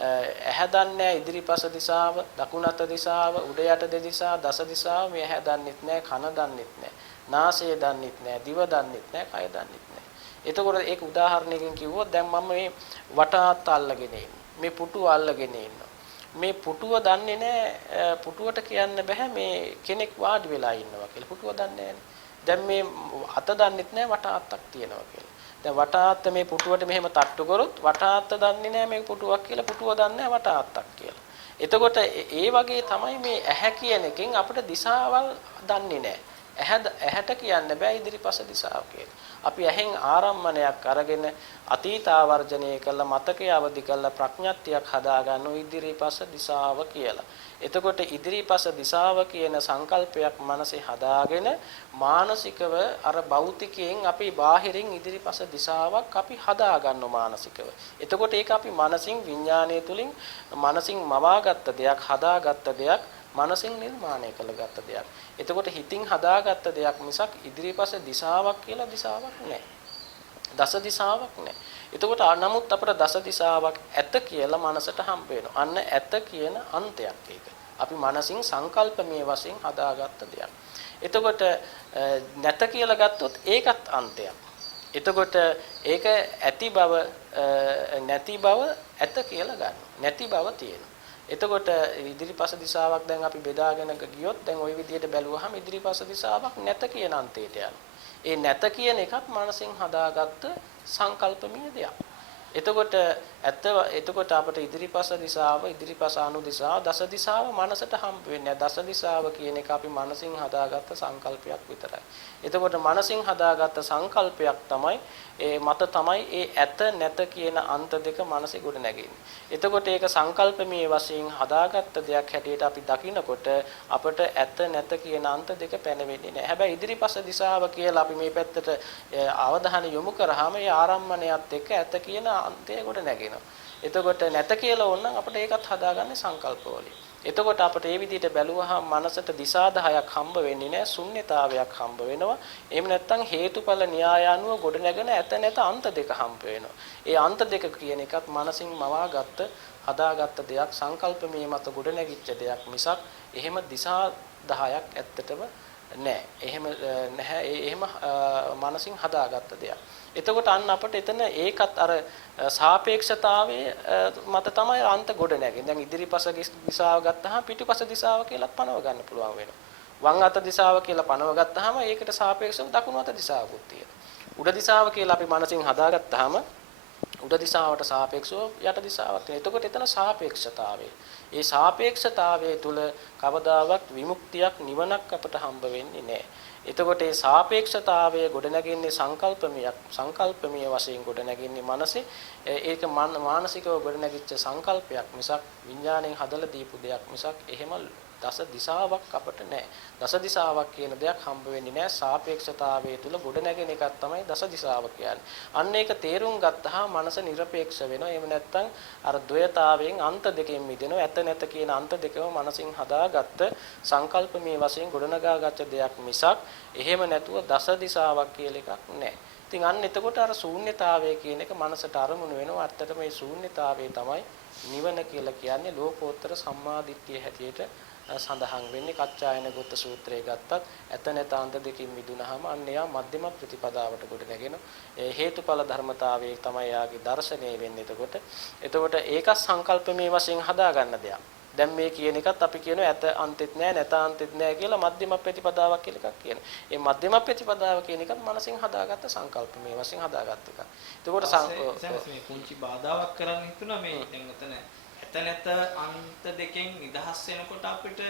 ඇහැ දන්නේ ඉදිරිපස දිශාව, දකුණත දිශාව, උඩ යට දෙදිශා, දස දිශාව මේ ඇහැ දන්නෙත් නැහැ, කන දන්නෙත් නැහැ, නාසය දන්නෙත් නැහැ, දිව දන්නෙත් නැහැ, කය දන්නෙත් නැහැ. එතකොට ඒක උදාහරණයකින් කිව්වොත් දැන් මම මේ වටාත් අල්ලගෙන ඉන්නේ. මේ පුටුව අල්ලගෙන ඉන්නවා. මේ පුටුව දන්නේ නැහැ, පුටුවට කියන්න බෑ මේ කෙනෙක් වාඩි වෙලා ඉන්නවා කියලා. පුටුව දන්නේ නැහැ. දැන් මේ අත දන්නෙත් නැහැ වටාත්තක් තියෙනවා කියලා. දැන් වටාත්ත මේ පුටුවට මෙහෙම තට්ටු කරොත් වටාත්ත දන්නේ නැහැ මේක පුටුවක් කියලා පුටුව දන්නේ නැහැ වටාත්තක් කියලා. එතකොට ඒ වගේ තමයි මේ ඇහැ කියන එකෙන් අපිට දිශාවල් දන්නේ නැහැ. ඇහැට කියන්න බෑ ඉදිරිපස දිශාව කියලා. අපි ඇහෙන් ආරම්මණයක් අරගෙන අතීත ආවර්ජනය කළ මතකය අවදි කළ ප්‍රඥාත්තියක් හදාගන්න ඉදිරිපස දිශාව කියලා. එතකොට ඉදිරිපස දිශාව කියන සංකල්පයක් මනසේ හදාගෙන මානසිකව අර භෞතිකයෙන් අපි බාහිරින් ඉදිරිපස දිශාවක් අපි හදාගන්න මානසිකව. එතකොට ඒක අපි මනසින් විඥානය තුලින් මනසින් මවාගත්ත දෙයක් හදාගත්ත දෙයක් මනසින් නිර්මාණය කළගත්ත දෙයක්. එතකොට හිතින් හදාගත්ත දෙයක් මිසක් ඉදිරිපස දිශාවක් කියලා දිශාවක් නැහැ. දස දිශාවක් නැහැ. එතකොට නමුත් අපිට දස දිශාවක් ඇත කියලා මනසට හම්බ වෙනවා. අන්න ඇත කියන අන්තයක් ඒක. අපි මනසින් සංකල්පමය වශයෙන් හදාගත්ත දෙයක්. එතකොට නැත කියලා ගත්තොත් ඒකත් අන්තයක්. එතකොට ඒක ඇති බව නැති බව ඇත කියලා ගන්නවා. නැති බව තියෙනවා. එතකොට ඉදිරිපස දිශාවක් දැන් අපි බෙදාගෙන ගියොත් දැන් ওই විදිහට බැලුවහම ඉදිරිපස දිශාවක් නැත කියන අන්තයට යනවා. ඒ නැත කියන එකත් මනසින් හදාගත්ත සංකල්පමය දෙයක්. එතකොට අපට ඉදිරිපස දිශාව, ඉදිරිපස අනු දිශාව, දස දිශාව මනසට හම්බ වෙන්නේ. දස දිශාව කියන එක අපි මනසින් හදාගත්ත සංකල්පයක් විතරයි. එතකොට මනසින් හදාගත්ත සංකල්පයක් තමයි මත තමයි ඇත නැත කියන අන්ත දෙක මනසේ ගොඩ නැගෙන්නේ. එතකොට ඒක සංකල්පමේ වශයෙන් හදාගත්ත දෙයක් හැටියට අපි දකිනකොට අපට ඇත නැත කියන අන්ත දෙක පැනවෙන්නේ නැහැ. හැබැයි ඉදිරිපස දිශාව කියලා අපි මේ පැත්තට අවධානය යොමු කරාම ඒ ආරම්මණයත් එක්ක ඇත කියන අන්තය ගොඩ නැගෙනවා. එතකොට නැත කියලා ඕනනම් අපිට ඒකත් හදාගන්නේ සංකල්පවලින්. එතකොට අපිට මේ විදිහට බැලුවහම මනසට දිශා 10ක් හම්බ වෙන්නේ නැහැ, ශුන්්‍යතාවයක් හම්බ වෙනවා. එහෙම නැත්නම් හේතුඵල න්‍යාය අනුව ගොඩ නැගෙන ඇත නැත අන්ත දෙක හම්බ වෙනවා. ඒ අන්ත දෙක කියන එකත් මනසින් මවාගත්ත හදාගත්ත දෙයක්, සංකල්පමේ මත ගොඩ නැගිච්ච දෙයක් මිසක් එහෙම දිශා 10ක් ඇත්තටම නැහැ. එහෙම නැහැ. එහෙම මනසින් හදාගත්ත දෙයක්. එතකොට අන්න අපිට එතන ඒකත් අර සාපේක්ෂතාවයේ මත තමයි අන්ත ගොඩ නැගෙන්නේ. දැන් ඉදිරිපස දිශාව ගත්තාම පිටිපස දිශාව කියලාත් පනව ගන්න පුළුවන් වෙනවා. වම් අත දිශාව කියලා පනව ගත්තාම ඒකට සාපේක්ෂව දකුණු අත දිශාවකුත් තියෙනවා. උඩ දිශාව කියලා අපි මනසින් හදාගත්තාම උඩ දිශාවට සාපේක්ෂව යට දිශාවක් තියෙනවා. එතකොට එතන සාපේක්ෂතාවය. ඒ සාපේක්ෂතාවයේ තුල කවදාවත් විමුක්තියක් නිවනක් අපට හම්බ වෙන්නේ නැහැ. එතකොට මේ සාපේක්ෂතාවය ගොඩනැගෙන්නේ සංකල්පමය වශයෙන් ගොඩනැගෙන්නේ මනසේ. ඒක මානසිකව ගොඩනැගිච්ච සංකල්පයක් මිසක් විඥාණයෙන් හදලා දීපු දෙයක් මිසක් එහෙම දස දිශාවක් අපට නැහැ. දස දිශාවක් කියන දෙයක් හම්බ වෙන්නේ නැහැ. සාපේක්ෂතාවයේ තුල ගොඩනැගෙන එකක් තමයි දස දිශාව කියන්නේ. අන්න ඒක තේරුම් ගත්තාම මනස නිර්පේක්ෂ වෙනවා. එහෙම නැත්නම් අර ද්වයතාවයෙන් අන්ත දෙකෙන් මිදෙනවා. ඇත නැත කියන අන්ත දෙකම මනසින් හදාගත්ත සංකල්පමේ වශයෙන් ගොඩනගාගත්ත දෙයක් මිසක් එහෙම නැතුව දස දිශාවක් කියලා එකක් නැහැ. ඉතින් අන්න එතකොට අර ශූන්‍යතාවය කියන එක මනසට අරමුණු වෙනවා. අත්තට මේ ශූන්‍යතාවය තමයි නිවන කියලා කියන්නේ. ලෝකෝත්තර සම්මා දිට්ඨිය හැටියට සඳහන් වෙන්නේ. කච්චායන ගොත්ත සූත්‍රයේ ගත්තත් ඇත නැත අන්ත දෙකින් මිදුනහම අන්න යා මධ්‍යම ප්‍රතිපදාවට ගොඩ නැගෙන හේතුඵල ධර්මතාවයේ තමයි යාගේ දර්ශනය වෙන්නේ. එතකොට ඒක සංකල්පමේ වශයෙන් හදා ගන්න දෙයක්. දැන් මේ කියන එකත් අපි කියනවා ඇත අන්තෙත් නැහැ නැත අන්තෙත් නැහැ කියලා මධ්‍යම ප්‍රතිපදාවක් කියලා එකක් කියනවා. මේ මධ්‍යම ප්‍රතිපදාව කියන එකත් මනසින් හදාගත්ත සංකල්පමේ වශයෙන් හදාගත්ත එකක්. එතකොට මේ පුංචි බාධාවක් කරන්න හිතුණා මේ දැන් උතන නැත අන්ත දෙකෙන් නිදහස් වෙනකොට අපිට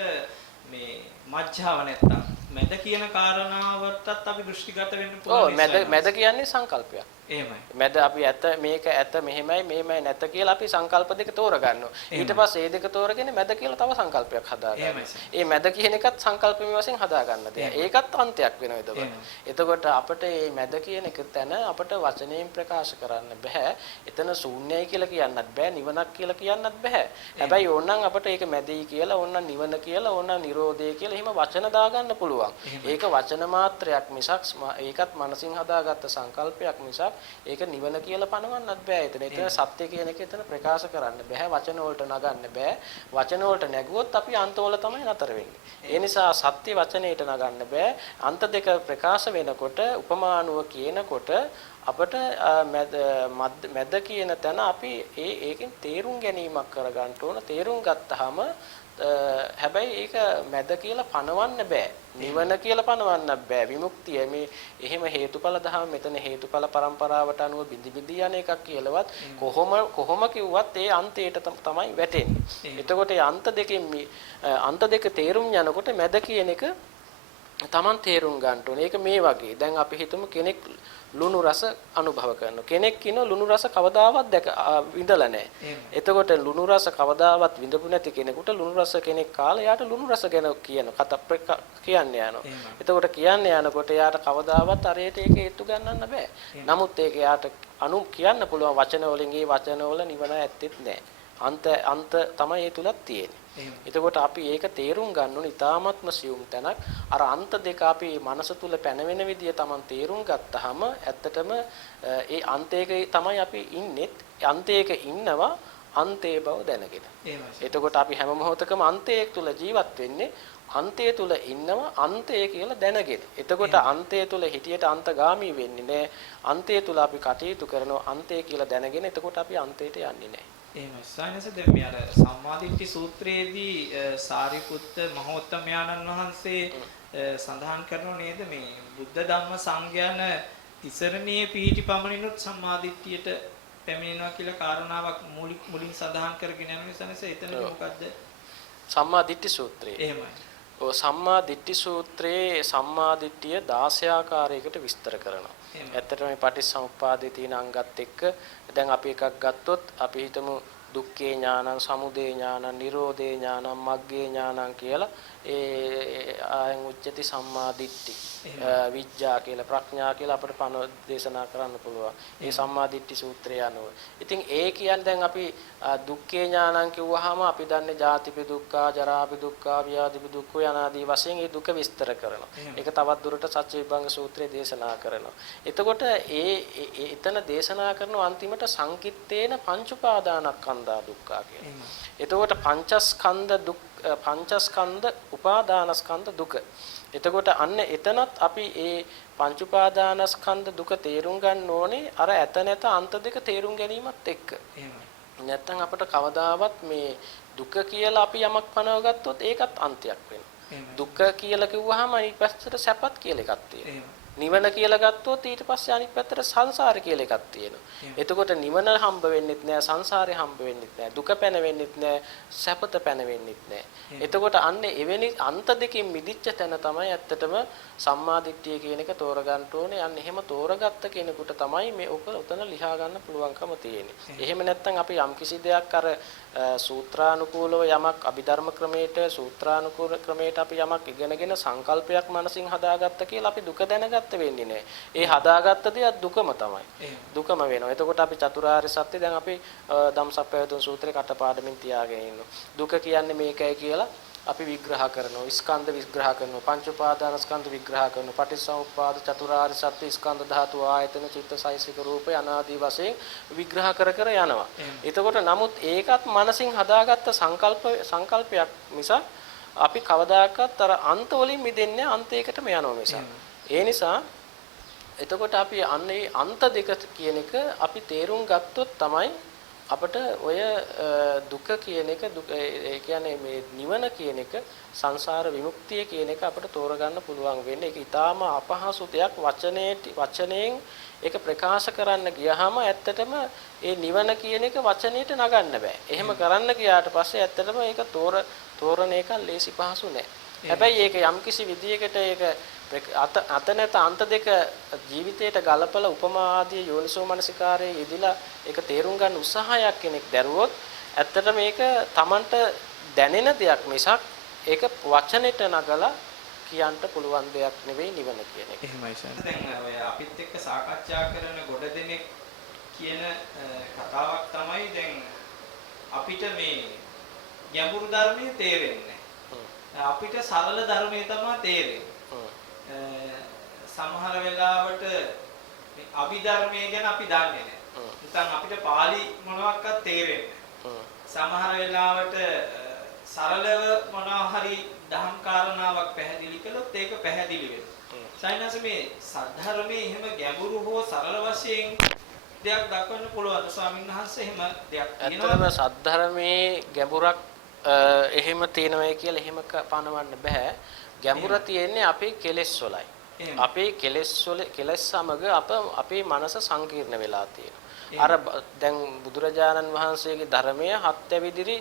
මේ මජ්ජාව නැත්තම් මැද කියන කාරණාවටත් අපි දෘෂ්ටිගත වෙන්න පුළුවන්. ඔව් මැද කියන්නේ සංකල්පයක්. එහෙමයි. මැද අපි ඇත මේක ඇත මෙහෙමයි නැත කියලා අපි සංකල්ප දෙක තෝරගන්නවා. ඊට පස්සේ මේ දෙක තෝරගෙන මැද කියලා තව සංකල්පයක් හදාගන්නවා. මේ මැද කියන එකත් සංකල්පමය වශයෙන් හදාගන්න දෙයක්. ඒකත් අන්තයක් වෙනවා එතකොට අපිට මේ මැද කියන එක තැන අපිට වචනයෙන් ප්‍රකාශ කරන්න බෑ. එතන ශූන්‍යයි කියලා කියන්නත් බෑ, නිවනක් කියලා කියන්නත් බෑ. හැබැයි ඕනනම් අපිට ඒක මැදයි කියලා, ඕනනම් නිවන කියලා, ඕනනම් නිරෝධය කියලා එහෙම වචන දාගන්න පුළුවන්. ඒක වචන මාත්‍රයක් මිසක් ඒකත් මනසින් හදාගත්ත සංකල්පයක් මිසක් ඒක නිවන කියලා පනවන්නත් බෑ. එතන සත්‍ය කියන එක එතන ප්‍රකාශ කරන්න බෑ. වචන වලට නගන්න බෑ. වචන වලට නැගුවොත් අපි අන්තවල තමයි නතර වෙන්නේ. ඒ නිසා සත්‍ය වචනයට නගන්න බෑ. අන්ත දෙක ප්‍රකාශ වෙනකොට උපමානුව කියනකොට අපට මැද කියන තැන අපි ඒකෙන් තේරුම් ගැනීමක් කරගන්න ඕන. තේරුම් ගත්තාම හැබැයි ඒක මැද කියලා පනවන්න බෑ. නිවන කියලා පනවන්න බෑ. විමුක්තිය මේ එහෙම හේතුඵල දහම මෙතන හේතුඵල પરම්පරාවට අනුව බිඳි බිඳි යන එකක් කියලාවත් කොහොම කිව්වත් ඒ අන්තයට තමයි වැටෙන්නේ. එතකොට ඒ අන්ත දෙක තේරුම් යනකොට මැද කියන එක Taman තේරුම් ගන්න ඕනේ. ඒක මේ වගේ. දැන් අපි හිතමු කෙනෙක් ලුණු රස අනුභව කරනවා. කෙනෙක් කියන ලුණු රස කවදාවත් විඳලා නැහැ. එතකොට ලුණු රස කවදාවත් විඳපු නැති කෙනෙකුට ලුණු රස කෙනෙක් කාලා යාට ලුණු රස ගැන කියන කතා කියන්නේ යනවා. එතකොට කියන්නේ යනකොට යාට කවදාවත් අරයට ඒක හේතු ගන්නන්න බෑ. නමුත් ඒක යාට කියන්න පුළුවන් වචන වලින් ඒ වචන වල නිවන ඇත්තෙත් නැහැ. අන්ත තමයි ඒ තුලක් තියෙන්නේ. එතකොට අපි ඒක තේරුම් ගන්න ඕනේ. ඊ타ත්ම සියුම් තැනක්. අර අන්ත දෙක අපි මනස තුල පැනවෙන විදිය Taman තේරුම් ගත්තාම ඇත්තටම ඒ අන්තයක තමයි අපි ඉන්නේ. අන්තයක ඉන්නවා අන්තේ බව දැනගෙන. එතකොට අපි හැම මොහොතකම අන්තයේ තුල ජීවත් වෙන්නේ. අන්තය තුල ඉන්නවා අන්තය කියලා දැනගෙන. එතකොට අන්තය තුල හිටියට අන්තගාමී වෙන්නේ නැහැ. අන්තය තුල අපි කටයුතු කරනවා අන්තය කියලා දැනගෙන. එතකොට අපි අන්තයට යන්නේ නැහැ. එහෙමයි. සායනස දැන් මේ අර සම්මාදිට්ඨි සූත්‍රයේදී සාරිපුත්ත මහෝත්තමයාණන් වහන්සේ සඳහන් කරනෝ නේද මේ බුද්ධ ධම්ම සංඥාන තිසරණයේ පිහිටි පමණිනුත් සම්මාදිට්ඨියට පැමිණෙනවා කියලා කාරණාවක් මුලින් සඳහන් කරගෙන යන නිසා එතනදී මොකද්ද? සම්මා දිට්ඨි සූත්‍රය. එහෙමයි. ඔය සම්මා දිට්ඨි සූත්‍රයේ සම්මා දිට්ඨිය 16 ආකාරයකට විස්තර කරනවා. ඇත්තටම මේ පටිච්චසමුප්පාදයේ තියෙන අංගත් එක්ක දැන් අපි එකක් ගත්තොත් අපි හිතමු දුක්ඛේ ඥානං, සමුදය ඥානං, නිරෝධේ ඥානං, මග්ගේ ඥානං කියලා ඒ ආයන් උච්චති සම්මා දිට්ඨි. විඥා කියලා ප්‍රඥා කියලා අපිට පන දේශනා කරන්න පුළුවන්. ඒ සම්මා දිට්ඨි සූත්‍රය අනුව. ඉතින් ඒ කියන්නේ දැන් අපි දුක්ඛේ ඥානං කිව්වහම අපි දන්නේ ජාතිපි දුක්ඛ, ජරාපි දුක්ඛ, ව්‍යාධිපි දුක්ඛ යනාදී වශයෙන් ඒ දුක විස්තර කරනවා. ඒක තවත් දුරට සත්‍ය විභංග සූත්‍රයේ දේශනා කරනවා. එතකොට එතන දේශනා කරන අන්තිමට සංකිට්ඨේන පංච උපාදානස්කන්ධා දුක්ඛ කියලා. එතකොට පංචස්කන්ධ උපාදානස්කන්ධ දුක. එතකොට අන්න එතනත් අපි ඒ පංච උපාදානස්කන්ධ දුක තේරුම් ගන්න ඕනේ අර ඇත නැත අන්ත දෙක තේරුම් ගැනීමත් එක්ක. නැත්තම් අපිට කවදාවත් මේ දුක කියලා අපි යමක් පනව ගත්තොත් ඒකත් අන්තයක් වෙනවා. දුක කියලා කිව්වහම අනිත් පැත්තට සැපත් කියලා එකක් තියෙනවා. නිවන කියලා ගත්තොත් ඊට පස්සේ අනිත් පැත්තට සංසාර කියලා එකක් තියෙනවා. එතකොට නිවන හම්බ වෙන්නෙත් නෑ, සංසාරේ හම්බ වෙන්නෙත් නෑ, දුක පැන වෙන්නෙත් නෑ, සැපත පැන වෙන්නෙත් නෑ. එතකොට අන්න එවැනි අන්ත දෙකකින් මිදිච්ච තැන තමයි ඇත්තටම සම්මාදිට්ඨිය කියන එක තෝරගන්න ඕනේ. අන්න එහෙම තෝරගත්ත කෙනෙකුට තමයි මේ උතන ලියා ගන්න පුළුවන්කම තියෙන්නේ. එහෙම නැත්නම් අපි යම් කිසි දෙයක් අර සූත්‍රානුකූලව යමක් අභිධර්ම ක්‍රමයට සූත්‍රානුකූල ක්‍රමයට අපි යමක් ඉගෙනගෙන සංකල්පයක් මනසින් හදාගත්ත කියලා අපි දුක දැනගත්ත වෙන්නේ නැහැ. ඒ හදාගත්ත දේ දුකම තමයි. දුකම වෙනවා. එතකොට අපි චතුරාර්ය සත්‍ය දැන් අපි ධම්සප්පවතුන් සූත්‍රේ කටපාඩමින් තියාගෙන ඉන්නවා. දුක කියන්නේ මේකයි කියලා අපි විග්‍රහ කරනවා. ස්කන්ධ විග්‍රහ කරනවා. පංච උපාදානස්කන්ධ විග්‍රහ කරනවා. පටිච්චසමුප්පාද චතුරාර්ය සත්‍ය ස්කන්ධ ධාතු ආයතන චිත්තසයිසික රූපය අනාදී වශයෙන් විග්‍රහ කර යනවා. එතකොට නමුත් ඒකත් මනසින් හදාගත්ත සංකල්පයක් මිස අපි කවදාකවත් අර අන්ත වලින් මිදෙන්නේ අන්තයකටම යනවා මිස. ඒ නිසා එතකොට අපි අන්නේ අන්ත දෙක කියන එක අපි තේරුම් ගත්තොත් තමයි අපිට ඔය දුක කියන එක ඒ කියන්නේ මේ නිවන කියන එක සංසාර විමුක්තිය කියන එක අපිට තෝරගන්න පුළුවන් වෙන්නේ. ඒක ඊටාම අපහසු දෙයක් වචනයෙන් ඒක ප්‍රකාශ කරන්න ගියාම ඇත්තටම ඒ නිවන කියන එක වචනයට නගන්න බෑ. එහෙම කරන්න ගියාට පස්සේ ඇත්තටම ඒක තෝරන එක ලේසි පහසු නෑ. හැබැයි ඒක යම්කිසි විදියකට ඒක අත නැත අන්ත දෙක ජීවිතයට ගලපලා උපමා ආදී යෝනිසෝ මනසිකාරයේ යෙදিলা ඒක තේරුම් ගන්න උත්සාහයක් කෙනෙක් දරුවොත් ඇත්තට මේක Tamanට දැනෙන දෙයක් මිසක් ඒක වචනෙට නගලා කියන්න පුළුවන් දෙයක් නෙවෙයි නිවන කියන එක. එහෙමයි සර්. දැන් ඔය අපිත් එක්ක සාකච්ඡා කරන ගොඩ දෙනෙක් කියන කතාවක් තමයි දැන් අපිට මේ ගැඹුරු ධර්මයේ තේරෙන්නේ නැහැ. අපිට සරල ධර්මයේ තමයි තේරෙන්නේ. සමහර වෙලාවට මේ අභිධර්මයේ ගැන අපි දන්නේ නැහැ. නැත්නම් අපිට පාලි මොනවාක්වත් තේරෙන්නේ නැහැ. සමහර වෙලාවට සරලව මොනවා හරි දහම් කාරණාවක් පැහැදිලි කළොත් ඒක පැහැදිලි වෙනවා. සයින්ස් මේ සද්ධර්මයේ එහෙම ගැඹුරු හෝ සරල වශයෙන් දෙයක් දක්වන්න පුළුවන්. ස්වාමීන් වහන්සේ එහෙම දෙයක් කියනවා. ඇත්තටම සද්ධර්මයේ ගැඹුරක් එහෙම තියෙනවයි කියලා එහෙම පනවන්න බෑ. ගැඹුර තියෙන්නේ අපේ කෙලෙස් වලයි. අපේ කෙලෙස් සමග අපේ මනස සංකීර්ණ වෙලා තියෙනවා. අර දැන් බුදුරජාණන් වහන්සේගේ ධර්මය හත් ඇවිදිරි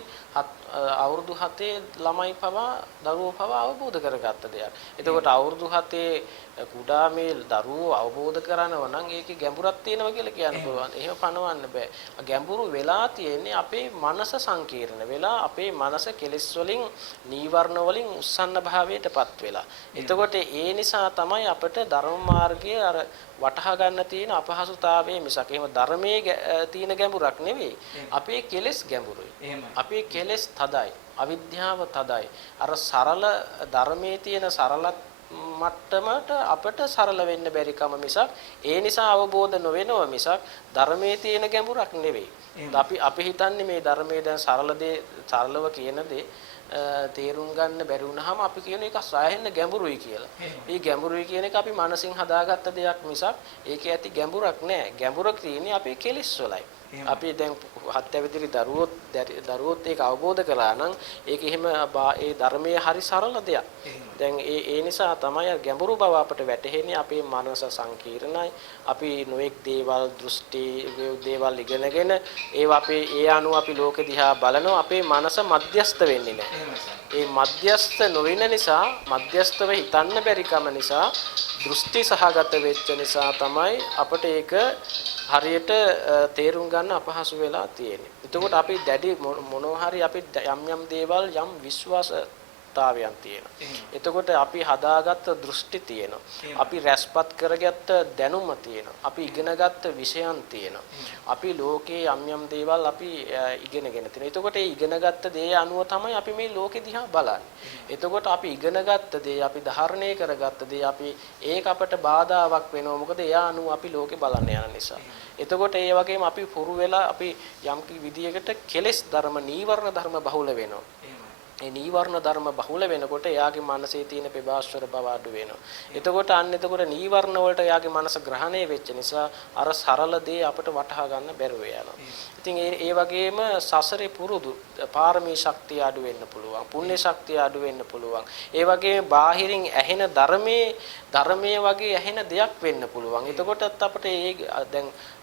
අවුරුදු 7 ළමයි පවා දරුවෝ පවා අවබෝධ කරගත්ත දෙයක්. එතකොට අවුරුදු 7 කුඩා මේ දරුවෝ අවබෝධ කරනවා නම් ඒකේ ගැඹුරක් තියෙනවා කියලා කියන්න පුළුවන්. එහෙම පනවන්න බෑ. ගැඹුරු වෙලා තියෙන්නේ අපේ මනස සංකීර්ණ වෙලා අපේ මනස කෙලෙස් වලින් නීවරණ වලින් උස්සන්න භාවයටපත් වෙලා. එතකොට ඒ නිසා තමයි අපිට ධර්ම මාර්ගයේ අර වටහා ගන්න තියෙන අපහසුතාවයේ මිසක් එහෙම ධර්මයේ තියෙන ගැඹුරක් නෙවෙයි. අපේ කෙලෙස් ගැඹුරුයි. අපේ කෙලෙස් තදයි. අවිද්‍යාව තදයි. අර සරල ධර්මයේ තියෙන සරලත් මට්ටමට අපට සරල වෙන්න බැරි කම මිසක් ඒ නිසා අවබෝධ නොවෙනව මිසක් ධර්මයේ තියෙන ගැඹුරක් නෙවෙයි. අපි හිතන්නේ මේ ධර්මයේ දැන් සරලව කියන දේ තේරුම් ගන්න බැරි වුණාම අපි කියන එක සාහෙන්න ගැඹුරුයි කියලා. මේ ගැඹුරුයි කියන එක අපි මනසින් හදාගත්ත දෙයක් මිසක් ඒකේ ඇති ගැඹුරක් නෑ. ගැඹුරක් තියෙන්නේ අපේ කෙලෙස් වලයි. අපි දැන් හත්යවිදිරි දරුවොත් ඒක අවබෝධ කරා නම් ඒක එහෙම ඒ ධර්මයේ හරි සරල දෙයක්. දැන් ඒ නිසා තමයි ගැඹුරු බව අපට වැටහෙන්නේ. අපේ මනස සංකීර්ණයි. අපි නොඑක් දේවල් දෘෂ්ටි දේවල් ඉගෙනගෙන ඒවා අපේ ඒ අනුව අපි ලෝකෙ දිහා බලනවා. අපේ මනස මධ්‍යස්ත වෙන්නේ නැහැ. ඒ මධ්‍යස්ත නොවන නිසා මධ්‍යස්තව හිතන්න බැරිකම නිසා දෘෂ්ටි සහගත වෙච්ච නිසා තමයි අපට ඒක හරියට තේරුම් ගන්න අපහසු වෙලා තියෙන්නේ. එතකොට අපි දැඩි මොනවා හරි අපි යම් දේවල් යම් විශ්වාසතාවයන් තියෙනවා. එතකොට අපි හදාගත්ත දෘෂ්ටි තියෙනවා. අපි රැස්පත් කරගත්ත දැනුම තියෙනවා. අපි ඉගෙනගත්ත විෂයන් තියෙනවා. අපි ලෝකේ යම් දේවල් අපි ඉගෙනගෙන තියෙනවා. එතකොට ඒ ඉගෙනගත්ත දේ අනුව තමයි අපි මේ ලෝකෙ දිහා බලන්නේ. එතකොට අපි ඉගෙනගත්ත දේ අපි ධාරණය කරගත්ත දේ අපි ඒක අපට බාධාවක් වෙනවා. මොකද එයා අනුව අපි ලෝකෙ බලන්න යන නිසා. එතකොට ඒ වගේම අපි පුරු වෙලා අපි යම් විදියකට කෙලෙස් ධර්ම නීවරණ ධර්ම බහුල වෙනවා. ඒ නීවරණ ධර්ම බහුල වෙනකොට එයාගේ මනසේ තියෙන ප්‍රභාස්වර බව අඩු වෙනවා. එතකොට එතකොට නීවරණ වලට එයාගේ මනස ග්‍රහණය වෙච්ච නිසා අර සරල දේ අපිට වටහා ගන්න බැරුව යනවා. ඉතින් ඒ වගේම සසරේ පුරුදු පාරමී ශක්තිය අඩු වෙන්න පුළුවන්. පුණ්‍ය ශක්තිය අඩු වෙන්න පුළුවන්. ඒ වගේම බාහිරින් ඇහෙන ධර්මයේ වගේ ඇහෙන දෙයක් වෙන්න පුළුවන්. එතකොටත් අපිට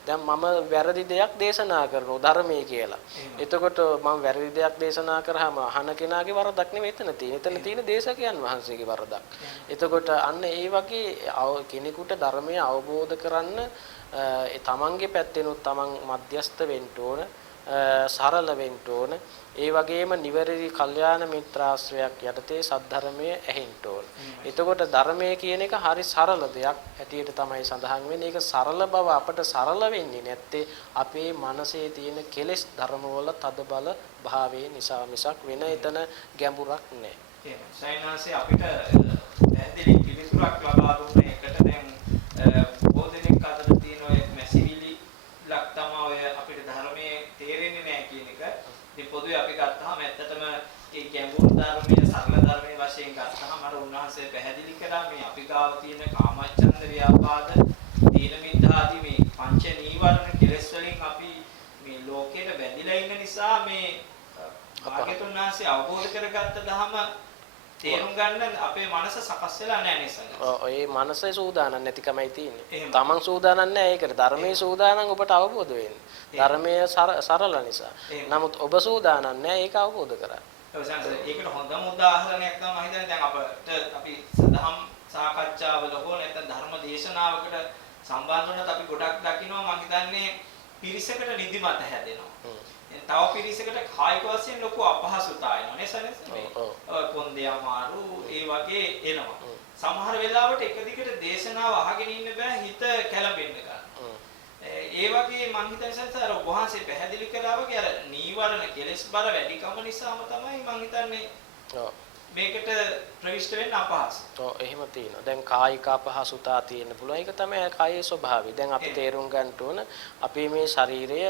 දැන් මම වැරදි දෙයක් දේශනා කරනවා ධර්මයේ කියලා. එතකොට මම වැරදි දෙයක් දේශනා කරාම අහන කෙනාගේ වරදක් නෙවෙයි එතන තියෙන්නේ. එතන තියෙන දේශකයන් වහන්සේගේ වරදක්. එතකොට අන්න ඒ වගේ කෙනෙකුට ධර්මය අවබෝධ කරන්න තමන්ගේ පැත්තෙනුත් තමන් මධ්‍යස්ත වෙන්න ඕන, සරල වෙන්න ඕන. ඒ වගේම නිවැරදි කල්යාණ මිත්‍රාශ්‍රයක් යටතේ සද්ධර්මයේ ඇහෙන්න ඕන. එතකොට ධර්මයේ කියන එක හරි සරල දෙයක් හැටියට තමයි සඳහන් වෙන්නේ. ඒක සරල බව අපට සරල වෙන්නේ නැත්තේ අපේ මනසේ තියෙන කෙලෙස් ධර්මවල තදබල භාවයේ නිසා මිසක් වෙන එතන ගැඹුරක් නැහැ. එහෙනම් සයන්නාසේ අපිට පැහැදිලි පිළිතුරක් ලබා දුන්න එකට දැන් බෝධිනික අතර තියෙන ඔය මැසිවිලි ලක් තමයි ඔය අපිට ධර්මයේ තේරෙන්නේ නැහැ කියන එක. ඉතින් පොදුවේ අපි ගත්තාම ඇත්තටම මේ ගැඹුරු ධර්මයේ සරල ධර්මයේ වශයෙන් ගත්තාම අර උන්වහන්සේ පැහැදිලි කළා මේ අපි ගාව තියෙන කාමච්ඡන්ද ව්‍යාපාද දීන මිද්ධාදී මේ පංච නීවරණ කෙලෙස් වලින් අපි මේ ලෝකෙට බැඳිලා ඉන්න නිසා මේ භාග්‍යතුන් වහන්සේ අවබෝධ කරගත්ත ධම තේරුම් ගන්න අපේ මනස සකස් වෙලා නැහැ නේද? ඒ මනසේ සූදානම් නැතිකමයි තියෙන්නේ. තමන් සූදානම් නැහැ ඒකට. ධර්මයේ සූදානම් ඔබට අවබෝධ වෙන්න. ධර්මයේ සරල නිසා. නමුත් ඔබ සූදානම් නැහැ ඒක අවබෝධ කරගන්න. ඒකට හොඳම උදාහරණයක් තමයි මම හිතන්නේ දැන් අපිට අපි සදහම් සාකච්ඡාවල හෝ නැත්නම් ධර්ම දේශනාවකට සම්බන්ධ වුණත් අපි ගොඩක් දකිනවා මම හිතන්නේ පිරිසකට නිදිමත හැදෙනවා. තව පිරිසකට කායික වශයෙන් ලොකු අපහසුතාවය එනවා නේද? කොන්දේ අමාරු ඒ වගේ එනවා. සමහර වෙලාවට එක දිගට දේශනාව අහගෙන ඉන්න බෑ හිත කැළඹෙන්න ගන්නවා. ඒ වගේ මම හිතන්නේ සර් වහන්සේ පැහැදිලි කළා වගේ අර නීවරණ කෙලස් බර වැඩිකම නිසාම තමයි මම හිතන්නේ මේකට ප්‍රවිෂ්ඨ වෙන්න අපහසු. ඔව් එහෙම තියෙනවා. දැන් කායික අපහසුතාව තියෙන්න පුළුවන්. ඒක තමයි කායේ ස්වභාවය. දැන් අපි තේරුම් ගන්න ඕන අපි මේ ශරීරය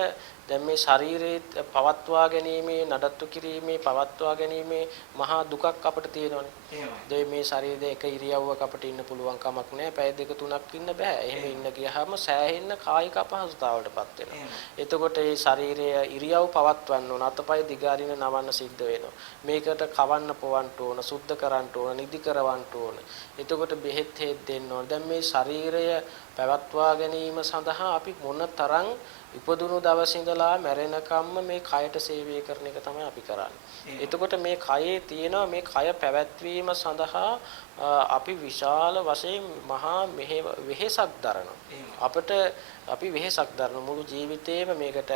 දැන් මේ ශරීරයේ පවත්වා ගැනීමේ නඩත්තු කිරීමේ පවත්වා ගැනීමේ මහා දුකක් අපිට තියෙනවානේ. එහෙමයි. දැන් මේ ශරීරයේ එක ඉරියව්වක අපිට ඉන්න පුළුවන් කමක් නැහැ. පැය දෙක තුනක් ඉන්න බෑ. එහෙම ඉන්න ගියාම සෑහෙන්න කායික අපහසුතාවකටපත් වෙනවා. එතකොට මේ ශරීරයේ ඉරියව් පවත්වන්න ඕන අතපය දිගාරින නවන්න සිද්ධ වෙනවා. මේකට කවන්න පොවන්න ඕන, සුද්ධ කරන්න ඕන, නිදි කරවන්න ඕන. එතකොට බෙහෙත් හේත් දෙන්න ඕන. දැන් මේ ශරීරය පැවැත්වා ගැනීම සඳහා අපි මොනතරම් ඉපදුණු දවසේ ඉඳලා මැරෙනකම්ම මේ කයට සේවය කරන එක තමයි අපි කරන්නේ. එතකොට මේ කයේ තියෙන මේ කය පැවැත්වීම සඳහා අපි විශාල වශයෙන් මහා වෙහෙසක් දරනවා. අපිට අපි වෙහෙසක් දරන මුළු ජීවිතේම මේකට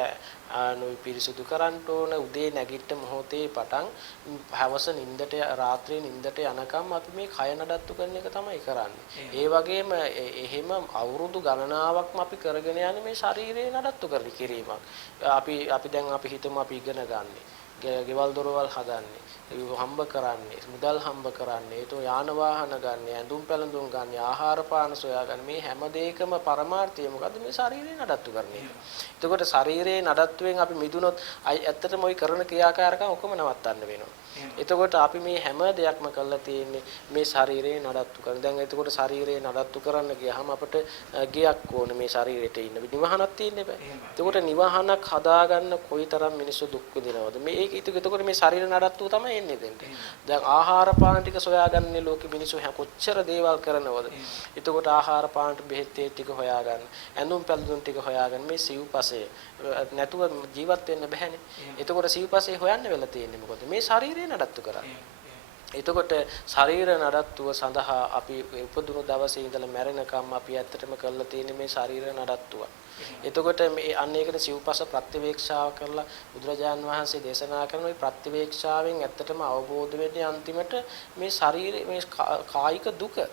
පිරිසුදු කරන්න ඕන. උදේ නැගිට මොහොතේ පටන් හවස නිින්දට රාත්‍රියේ නිින්දට යනකම් අපි මේ කය නඩත්තු කරන එක තමයි කරන්නේ. ඒ වගේම එහෙම අවුරුදු ගණනාවක්ම අපි කරගෙන යන්නේ මේ ශරීරය නඩත්තු කිරීමක්. අපි දැන් අපි හිතමු අපි ඉගෙන ගන්නේ. ගෙවල් දොරවල් හදන්නේ. හම්බ කරන්නේ, මුදල් හම්බ කරන්නේ, ඒතෝ යාන වාහන ගන්න, ඇඳුම් පැළඳුම් ගන්න, ආහාර පාන සොයා ගන්න. මේ හැම දෙයකම පරමාර්ථය මොකද්ද? මේ ශරීරය නඩත්තු කරන එක. එතකොට ශරීරයේ නඩත්තුවෙන් අපි මිදුනොත් ඇත්තටම ওই කරන ක්‍රියාකාරකම් ඔක්කොම නවත්තන්න වෙනවා. එතකොට අපි මේ හැම දෙයක්ම කරලා තියෙන්නේ මේ ශරීරේ නඩත්තු කරන. දැන් එතකොට ශරීරේ නඩත්තු කරන්න ගියාම අපිට ගෙයක් ඕනේ මේ ශරීරෙට ඉන්න. නිවහනක් තියෙන්න බෑ. එතකොට නිවහනක් හදාගන්න කොයිතරම් මිනිස්සු දුක් විඳිනවද? මේක එතකොට මේ ශරීර නඩත්තුව තමයි එන්නේ දෙන්න. දැන් ආහාර පාන ටික සොයාගන්නේ ලෝකෙ මිනිස්සු කොච්චර දේවල් කරනවද? එතකොට ආහාර පාන බෙහෙත් ටික හොයාගන්න. ඇඳුම් පැළඳුම් ටික හොයාගන්න. මේ සිව්පසය නැතුව ජීවත් වෙන්න බෑනේ. එතකොට සිව්පසය හොයන්න වෙලා තියෙන්නේ මොකද? මේ ශරීරය නඩත්තු කරන්නේ. එතකොට ශරීර නඩත්තුව සඳහා අපි උපදුණු දවසේ ඉඳලා මැරෙනකම් අපි ඇත්තටම කරලා තියෙන්නේ මේ ශරීර නඩත්තුව. එතකොට මේ අන්න ඒකට සිව්පස ප්‍රතිවේක්ෂාව කරලා බුදුරජාන් වහන්සේ දේශනා කරන මේ ප්‍රතිවේක්ෂාවෙන් ඇත්තටම අවබෝධ වෙන්නේ අන්තිමට මේ ශරීරයේ මේ කායික දුක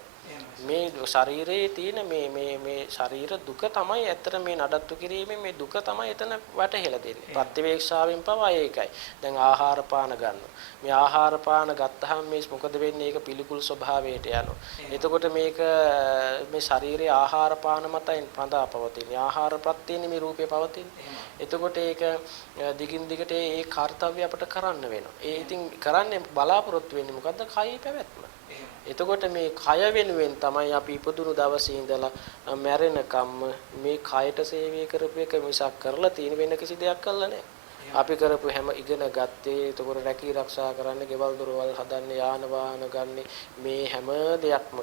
මේ ශරීරයේ තියෙන මේ ශරීර දුක තමයි ඇත්තට මේ නඩත්තු කිරීමෙන් මේ දුක තමයි එතන වැටහෙලා දෙන්නේ. ප්‍රතිවේක්ෂාවෙන් පවා ඒකයි. දැන් ආහාර පාන ගන්නවා. මේ ආහාර පාන ගත්තාම මේ මොකද වෙන්නේ? ඒක පිළිකුල් ස්වභාවයට යනවා. එතකොට මේක මේ ශරීරයේ ආහාර පාන මතයි රඳා පවතින. ආහාර ප්‍රත්‍යයෙන් මේ රූපේ පවතින. එතකොට ඒක දිගින් දිගට ඒ කාර්යය අපිට කරන්න වෙනවා. ඒ ඉතින් කරන්නේ බලාපොරොත්තු වෙන්නේ මොකද්ද? කයි පැවැත්ම. එතකොට මේ කය වෙනුවෙන් තමයි අපි ඉපදුණු දවසේ ඉඳලා මැරෙනකම්ම මේ කයට සේවය කරපු එක මිසක් කරලා තියෙන වෙන කිසි දෙයක් කළා නැහැ. අපි කරපු හැම ඉගෙන ගත්තේ එතකොට රැකී ආරක්ෂා කරන්න, ගෙවල් දොරවල් හදන්න, යාන වාහන ගන්න මේ හැම දෙයක්ම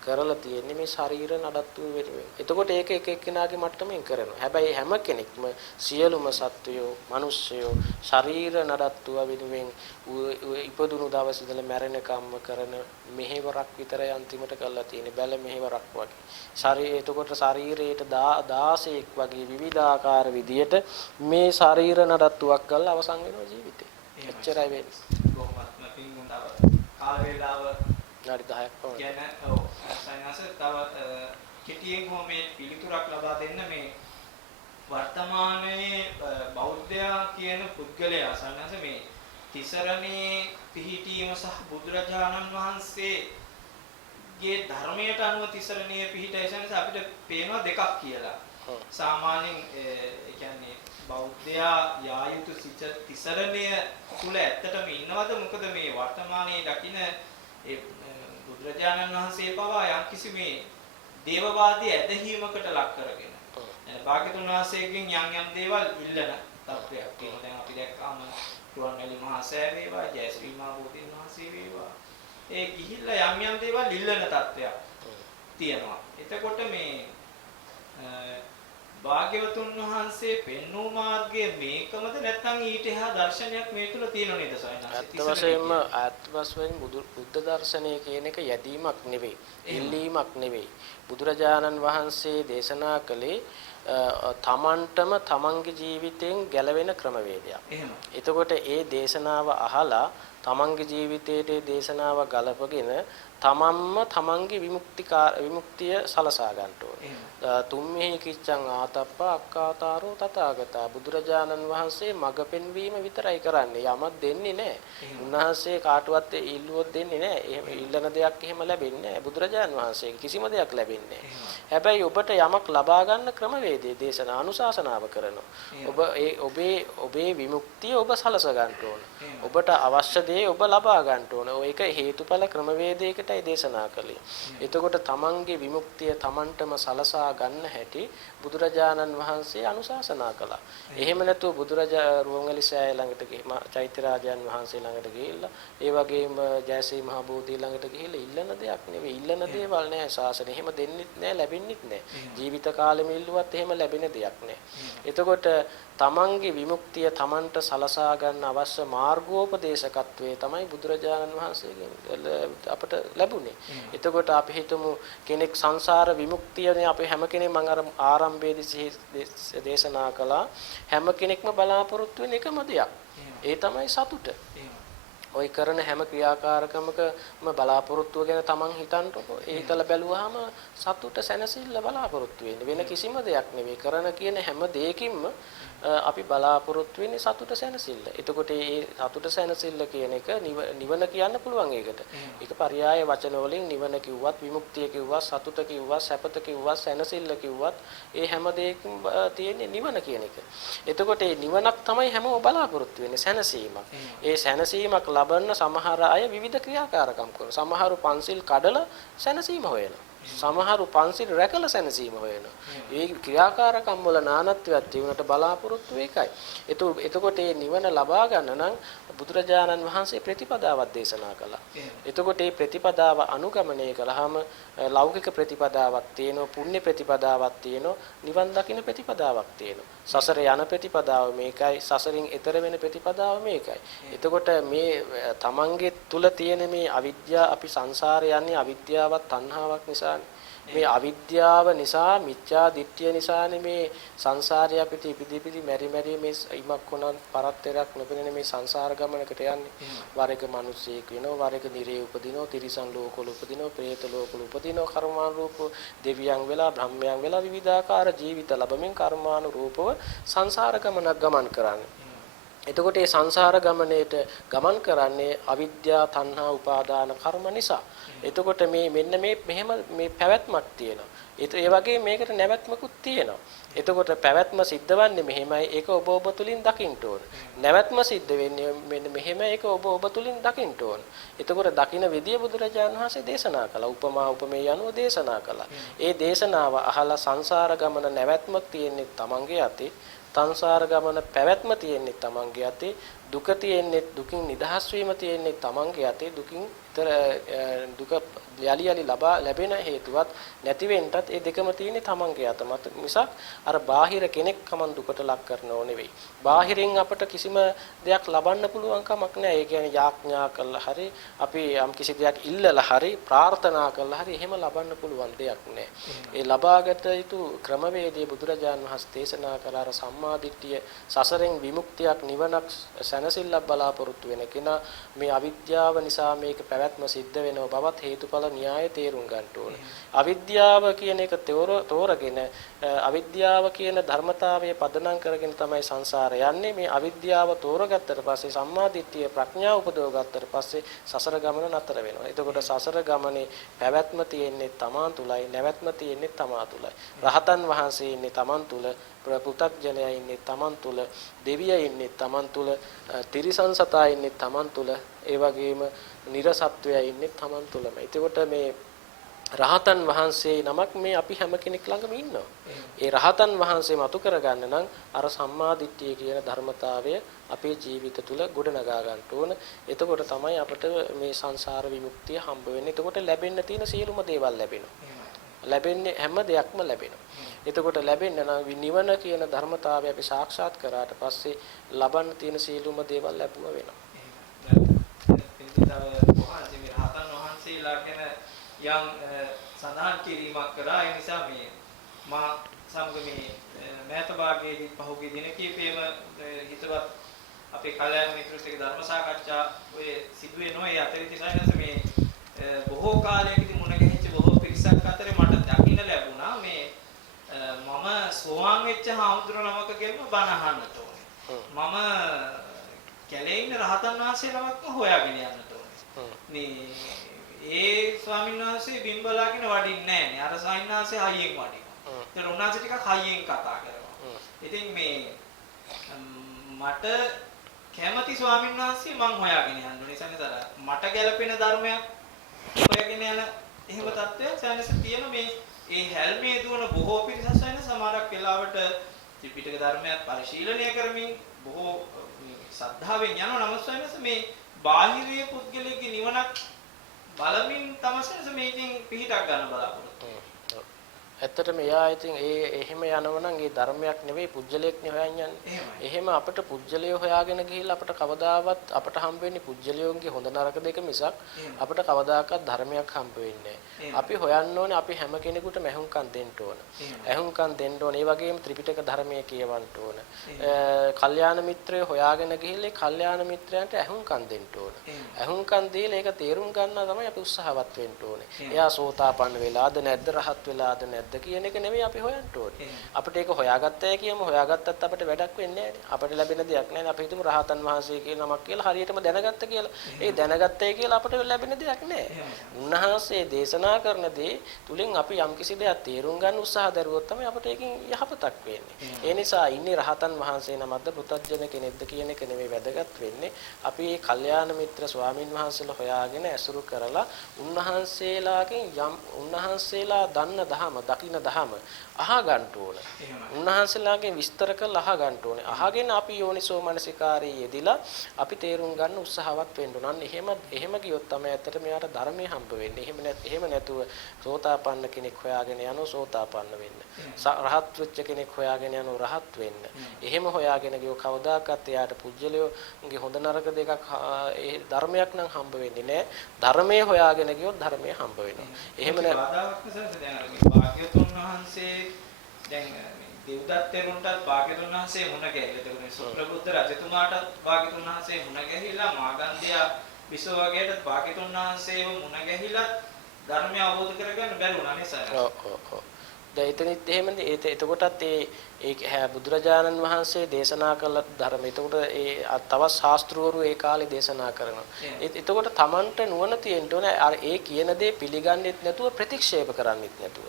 කරලා තියෙන්නේ මේ ශරීර නඩත්තු වෙනුවෙන්. එතකොට ඒක එක එක්කෙනාගේ මට්ටමින් කරනවා. හැබැයි හැම කෙනෙක්ම සියලුම සත්වයෝ, මිනිස්සුයෝ ශරීර නඩත්තුව වෙනුවෙන් ඉපදුණු දවසේ ඉඳලා මැරෙනකම්ම කරන මෙහෙවරක් විතරයි අන්තිමට කරලා තියෙන්නේ. බැල මෙහෙවරක් වගේ. එතකොට ශරීරයට 16ක් වගේ විවිධාකාර විදියට මේ ශරීර නඩත්තුවක් කරලා අවසන් වෙනවා ජීවිතේ. එච්චරයි වෙන්නේ. බොහොමත්ම පින්වන්තව කාල වේලාව විනාඩි 10ක් පමණ. කියන්නේ ඔව් සයන්ස තව කෙටියෙන් හෝ මේ පිළිතුරක් ලබා දෙන්න මේ වර්තමානයේ බෞද්ධයා කියන පුද්ගලයා සයන්ස මේ තිසරණේ පිහිටීම සහ බුදුරජාණන් වහන්සේගේ ධර්මයට අනුව තිසරණයේ පිහිටයි සයන්ස අපිට පේනවා දෙකක් කියලා. සාමාන්‍යයෙන් ඒ කියන්නේ බෞද්ධයා යා යුතු තිසරණය තුල ඇත්තටම ඉන්නවද? මොකද මේ වර්තමානයේ දකින්න ඒ බුදුරජාණන් වහන්සේ පවා යම්කිසි මේ දේවවාදී ඇදහිීමකට ලක් කරගෙන භාග්‍යතුන් වහන්සේගෙන් යම් දේවල් ඉල්ලන තත්ත්වයක් තියෙනවා. දැන් අපි දැක්කාම රුවන්වැලි මහා සෑය වේවා, ජයශ්‍රී මහ බෝධීන් වහන්සේ වේවා. ඒ ගිහිල්ලා යම් දේවල් ඉල්ලන තත්ත්වයක් තියෙනවා. එතකොට මේ භාග්‍යවතුන් වහන්සේ පෙන්වූ මාර්ගය මේකමද නැත්නම් ඊට එහා දර්ශනයක් මේ තුල තියෙනව නේද සයන්ස්? ආත්මවශයෙන් බුද්ධ දර්ශනය කියන එක යැදීමක් නෙවෙයි, ඉල්ලීමක් නෙවෙයි. බුදුරජාණන් වහන්සේ දේශනා කළේ තමන්ටම තමන්ගේ ජීවිතයෙන් ගැලවෙන ක්‍රමවේදයක්. එතකොට ඒ දේශනාව අහලා තමන්ගේ ජීවිතයේ දේශනාව ගලපගෙන තමන්ම තමන්ගේ විමුක්තිය සලසා ගන්න ඕනේ. තුම්මෙහි කිච්ඡං ආතප්ප අක්කාතාරෝ තථාගතා. බුදුරජාණන් වහන්සේ මඟ පෙන්වීම විතරයි කරන්නේ. යමක් දෙන්නේ නැහැ. උන්වහන්සේ කාටවත් ඉල්ලුවොත් දෙන්නේ නැහැ. එහෙම ඉල්ලන දෙයක් එහෙම ලැබෙන්නේ නැහැ. බුදුරජාණන් වහන්සේගේ කිසිම දෙයක් ලැබෙන්නේ නැහැ. හැබැයි ඔබට යමක් ලබා ගන්න ක්‍රමවේදයේ දේශනා අනුශාසනාව කරනවා. ඔබේ විමුක්තිය ඔබ සලස ගන්න ඕන. ඔබට අවශ්‍ය දේ ඔබ ලබා ගන්න ඕන. ඒක හේතුඵල ක්‍රමවේදයකටයි දේශනා කළේ. එතකොට තමන්ගේ විමුක්තිය තමන්ටම සලසා ගන්න හැටි බුදුරජාණන් වහන්සේ අනුශාසනා කළා. එහෙම නැතුව රුවන්වැලි සෑය ළඟට චෛත්‍ය රාජයන් වහන්සේ ළඟට ගිහිල්ලා ඒ වගේම ජයශ්‍රී මහ බෝධි ළඟට ගිහිල්ලා ඉල්ලන දෙයක් නෙවෙයි. ඉල්ලන දේවල් නෑ ශාසනය. එහෙම දෙන්නෙත් නෑ, ලැබෙන්නෙත් නෑ. ජීවිත කාලෙම ඉල්ලුවත් එහෙම ලැබෙන දෙයක් නෑ. එතකොට තමන්ගේ විමුක්තිය තමන්ට සලසා ගන්න අවශ්‍ය මාර්ගෝපදේශකත්වයේ තමයි බුදුරජාණන් වහන්සේගෙන් අපට ලැබුණේ. එතකොට අපි හිතමු කෙනෙක් සංසාර විමුක්තියනේ අපි හැම කෙනෙක්ම මම අර ආරම්භයේදී දේශනා කළා හැම කෙනෙක්ම බලාපොරොත්තු වෙන එකම දෙයක්. ඒ තමයි සතුට. ඔය කරන හැම ක්‍රියාකාරකමකම බලාපොරොත්තුව ගැන තමන් හිතන්නකො. ඒ හිතලා බැලුවාම සතුට සැනසෙල්ල බලාපොරොත්තු වෙන්නේ වෙන කිසිම දෙයක් නෙවෙයි. කරන කියන හැම දෙයකින්ම අපි බලාපොරොත්තු වෙන්නේ සතුට සැනසෙල්ල. එතකොට මේ සතුට සැනසෙල්ල කියන එක නිවන කියන්න පුළුවන් ඒකට. ඒක පర్యాయ වචන වලින් නිවන කිව්වත් විමුක්තිය කිව්වත් සතුට කිව්වත් සැපත කිව්වත් සැනසෙල්ල කිව්වත් ඒ හැම දෙයකින් තියෙන්නේ නිවන කියන එක. එතකොට මේ නිවනක් තමයි හැමෝම බලාපොරොත්තු වෙන්නේ සැනසීමක්. ඒ සැනසීමක් ලබන්න සමහර අය විවිධ ක්‍රියාකාරකම් කරනවා. සමහරු පන්සිල් කඩලා සැනසීම හොයනවා. සමහරු පන්සිල් රැකලා සැනසීම හොයනවා. මේ ක්‍රියාකාරකම් වල නානත්වයක් තිබුණට බලාපොරොත්තු ඒකයි. එතකොට මේ නිවන ලබා ගන්න නම් බුදුරජාණන් වහන්සේ ප්‍රතිපදාවක් දේශනා කළා. එතකොට මේ ප්‍රතිපදාව අනුගමනය කළාම ලෞකික ප්‍රතිපදාවක් තියෙනවා, පුණ්‍ය ප්‍රතිපදාවක් තියෙනවා, නිවන් දකින්න ප්‍රතිපදාවක් තියෙනවා. සසර යන ප්‍රතිපදාව මේකයි, සසරින් එතර වෙන ප්‍රතිපදාව මේකයි. එතකොට මේ තමන්ගේ තුල තියෙන මේ අවිද්‍යාව, අපි සංසාරේ යන්නේ අවිද්‍යාවත් තණ්හාවක් නිසානේ. මේ අවිද්‍යාව නිසා මිත්‍යා දිට්ඨිය නිසානේ මේ සංසාරය අපිට ඉපිදි මෙරි මේ ඉමක් කොනන් පරතරයක් නොපෙනෙන මේ සංසාර ගමනකට යන්නේ. වර එක මිනිස්සෙක් වෙනවා, වර එක නිරේ උපදිනවා, තිරිසන් ලෝකවල උපදිනවා, പ്രേත ලෝකවල උපදිනවා, කර්මානුරූප දෙවියන් වෙලා බ්‍රහ්මයන් වෙලා විවිධාකාර ජීවිත ලැබමින් කර්මානුරූපව සංසාර ගමනක් ගමන් කරන්නේ. එතකොට මේ සංසාර ගමනේට ගමන් කරන්නේ අවිද්‍යාව, තණ්හා, උපාදාන කර්ම නිසා. එතකොට මෙන්න මෙහෙම මේ පැවැත්මක් තියෙනවා. ඒ වගේ මේකට නැවැත්මකුත් තියෙනවා. එතකොට පැවැත්ම සිද්ධවන්නේ මෙහෙමයි, ඒක ඔබ තුලින් දකින්න ඕන. නැවැත්ම සිද්ධ වෙන්නේ මෙන්න මෙහෙම, ඒක ඔබ තුලින් දකින්න ඕන. එතකොට දකින්න විදිය බුදුරජාණන් වහන්සේ දේශනා කළා. උපමා උපමේය අනුව දේශනා කළා. ඒ දේශනාව අහලා සංසාර ගමන නැවැත්මක් තියෙන්නේ තමන්ගේ අතේ. සංසාර ගමන පැවැත්ම තියෙන්නේ තමන්ගේ අතේ. දුක තියෙන්නේ, දුකින් නිදහස් වීම තියෙන්නේ තමන්ගේ අතේ. දුක යලි යලි ලැබෙන හේතුවත් නැති වෙන්නත් ඒ දෙකම තියෙන්නේ තමන්ගේ අත මත මිසක් අර බාහිර කෙනෙක් කමන් දුකට ලක් කරනව නෙවෙයි. බාහිරින් අපට කිසිම දෙයක් ලබන්න පුළුවන් කමක් නැහැ. ඒ කියන්නේ යාඥා කළා හරි අපි යම් කිසි දෙයක් ඉල්ලලා හරි ප්‍රාර්ථනා කළා හරි එහෙම ලබන්න පුළුවන් දෙයක් නැහැ. ඒ ලබාගත යුතු ක්‍රමවේදයේ බුදුරජාණන් වහන්සේ දේශනා කළ අර සම්මා දිට්ඨිය සසරෙන් විමුක්තියක් නිවනක් සැනසෙල්ලක් බලාපොරොත්තු වෙන කෙනා මේ අවිද්‍යාව නිසා මේක පැවැත්ම සිද්ධ වෙනව බවත් හේතුඵල න්‍යාය තේරුම් ගන්න ඕන. අවිද්‍යාව කියන එක තෝරගෙන අවිද්‍යාව කියන ධර්මතාවය පදනම් කරගෙන තමයි සංසාරය යන්නේ. මේ අවිද්‍යාව තෝරගත්තට පස්සේ සම්මා දිට්ඨිය ප්‍රඥාව උපදව ගත්තට පස්සේ සසර ගමන නතර වෙනවා. එතකොට සසර ගමනේ පැවැත්ම තියෙන්නේ තමන් තුලයි, නැවැත්ම තියෙන්නේ තමා තුලයි. රහතන් වහන්සේ ඉන්නේ තමන් තුල, පෘථග්ජනයා ඉන්නේ තමන් තුල, දෙවියා ඉන්නේ තමන් තුල, තිරිසන් සතා ඉන්නේ තමන් තුල, ඒ වගේම නිර්සත්වයා ඉන්නේ තමන් තුලම. එතකොට මේ රහතන් වහන්සේ නමක් මේ අපි හැම කෙනෙක් ළඟම ඉන්නවා. ඒ රහතන් වහන්සේ මතු කරගන්න නම් අර සම්මා දිට්ඨිය කියන ධර්මතාවය අපේ ජීවිත තුල ගොඩනගා ගන්න ඕන. එතකොට තමයි අපිට මේ සංසාර විමුක්තිය හම්බ වෙන්නේ. එතකොට ලැබෙන්න තියෙන සියලුම දේවල් ලැබෙනවා. ලැබෙන්නේ හැම දෙයක්ම ලැබෙනවා. එතකොට ලැබෙන්න නම් නිවන කියන ධර්මතාවය අපි සාක්ෂාත් කරාට පස්සේ ලබන්න තියෙන සියලුම දේවල් ලැබුවා වෙනවා. රහතන් වහන්සේලා ගැන යම් සඳහන් කිරීමක් කරා. ඒ නිසා මේ මා සමග මේ මෑත භාගයේදී පහුගිය දින කිහිපෙම හිතවත් අපේ කල්‍යාණ මිත්‍රත් එක්ක ධර්ම සාකච්ඡා ඔය සිදුවේ නොයේ අතරේ සයිනස් මේ බොහෝ කාලයකදී මුණ ගැහිච්ච බොහෝ පිරිසක් අතරේ මට දකින්න ලැබුණා මේ මම සෝවාන් වෙච්ච හාමුදුරුවෝ නමකගෙම බණ අහන්නට ඕනේ. මම කැලේ ඉන්න රහතන් වහන්සේ නමක්ම හොයාගෙන යන්නට ඕනේ. මේ ඒ ස්වාමීන් වහන්සේ බිම්බලාගෙන වඩින්නේ නැහැ නේ. අර ස්වාමීන් වහන්සේ හයියෙන් වඩිනවා. ඒතර උන්වහන්සේ ටිකක් හයියෙන් කතා කරනවා. ඉතින් මේ මට කැමති ස්වාමීන් වහන්සේ මං හොයාගෙන යන්න ඕනේ. සනසර මට ගැළපෙන ධර්මයක් හොයාගෙන යන එහෙම තත්ත්වයක් සනස තියෙන මේ ඒ හැල්මේ දුවන බොහෝ පිරිසක් සයන සමහරක් වෙලාවට ත්‍රිපිටක ධර්මයක් පරිශීලනය කරමින් බොහෝ සද්ධාවෙන් යනවා. නමුත් සයනස මේ බාහිරයේ පුද්ගලයේ නිවනක් බලමින් තමසනස මේකෙන් පිහිටක් ගන්න බලාපොරොත්තු. ඇත්තටම එයා ඉතින් එහෙම යනවනම් ඒ ධර්මයක් නෙවෙයි පුජ්‍යලයක් නේ හොයන් යන්නේ. එහෙම අපිට පුජ්‍යලය හොයාගෙන ගිහිල්ලා අපිට කවදාවත් අපිට හම්බ වෙන්නේ පුජ්‍යලයෝන්ගේ හොඳ නරක දෙක මිසක් අපිට කවදාකවත් ධර්මයක් හම්බ වෙන්නේ නැහැ. අපි හොයන්න ඕනේ අපි හැම කෙනෙකුටම ඇහුම්කන් දෙන්න ඕන. ඇහුම්කන් දෙන්න ඕනේ. ඒ වගේම ත්‍රිපිටක ධර්මයේ කියවන්න ඕන. කල්යාණ මිත්‍රය හොයාගෙන ගිහිල්ලා කල්යාණ මිත්‍රයන්ට ඇහුම්කන් දෙන්න ඕන. ඇහුම්කන් දීලා ඒක තේරුම් ගන්නවා තමයි අපි උත්සාහවත් වෙන්න ඕනේ. එයා සෝතාපන්න වෙලාද නැද්ද, රහත් වෙලාද නැද්ද, නැද්ද කියන එක නෙවෙයි අපි හොයන්න ඕනේ. අපිට ඒක හොයාගත්තයි කියමු හොයාගත්තත් අපිට වැඩක් වෙන්නේ නැහැ. අපිට ලැබෙන දෙයක් නැහැ. අපි හිතමු රහතන් වහන්සේ කියන නමක් කියලා හරියටම දැනගත්ත කියලා. ඒ දැනගත්තයි කියලා අපිට ලැබෙන දෙයක් නැහැ. උන්වහන්සේ දේශනා කරන දේ තුලින් අපි යම්කිසි දෙයක් තේරුම් ගන්න උත්සාහ දරුවොත් තමයි අපිට ඒකෙන් යහපතක් වෙන්නේ. ඒ නිසා ඉන්නේ රහතන් වහන්සේ නමක්ද පුතත්ජන කෙනෙක්ද කියන එක නෙවෙයි වැදගත් වෙන්නේ. අපි මේ කල්යාණ මිත්‍ර ස්වාමින් වහන්සේලා හොයාගෙන ඇසුරු කරලා උන්වහන්සේලාගෙන් යම් උන්වහන්සේලා දන්න දහම දකින්න දහම අහගන්න ඕන. උන්වහන්සේලාගෙන් විස්තර කරලා අහගන්න ඕනේ. අහගෙන අපි යෝනිසෝ මනසිකාරයේ යෙදিলা අපි තේරුම් ගන්න උත්සාහවත් වෙන්න ඕන. එහෙම ගියොත් තමයි ඇත්තට මෙයාට ධර්මයේ හම්බ වෙන්නේ. එහෙම නැතුව සෝතාපන්න කෙනෙක් හොයාගෙන යනෝ සෝතාපන්න වෙන්න. රහත් වෙච්ච කෙනෙක් හොයාගෙන යනෝ රහත් වෙන්න. එහෙම හොයාගෙන ගියෝ කවදාකවත් එයාට පුජ්‍යලයෝගේ හොඳ නරක දෙකක් ඒ ධර්මයක් නම් හම්බ වෙන්නේ නැහැ. ධර්මයේ හොයාගෙන ගියොත් ධර්මයේ හම්බ වෙනවා. එහෙම භාග්‍යතුන් වහන්සේ දැන් දෙව්දත් තෙරුන්ටත් භාග්‍යතුන් වහන්සේ මුණ ගැහිලා තිබුණේ සුප්‍රබුද්ධ රජතුමාටත් භාග්‍යතුන් වහන්සේ මුණ ගැහිලා මාගන්ධයා විසෝ වගේට භාග්‍යතුන් වහන්සේව මුණ ගැහිලා ධර්මය අවබෝධ කරගන්න බැරි වුණා නේ සර්. ඔව්. දැන් එතනත් එහෙමද එතකොටත් ඒ බුදුරජාණන් වහන්සේ දේශනා කළ ධර්ම. එතකොට ඒ තවත් ශාස්ත්‍රවරු ඒ කාලේ දේශනා කරනවා. එතකොට Tamanට නුවණ තියෙන්න ඕනේ අර ඒ කියන දේ පිළිගන්නෙත් නැතුව ප්‍රතික්ෂේප කරන්නෙත් නැතුව.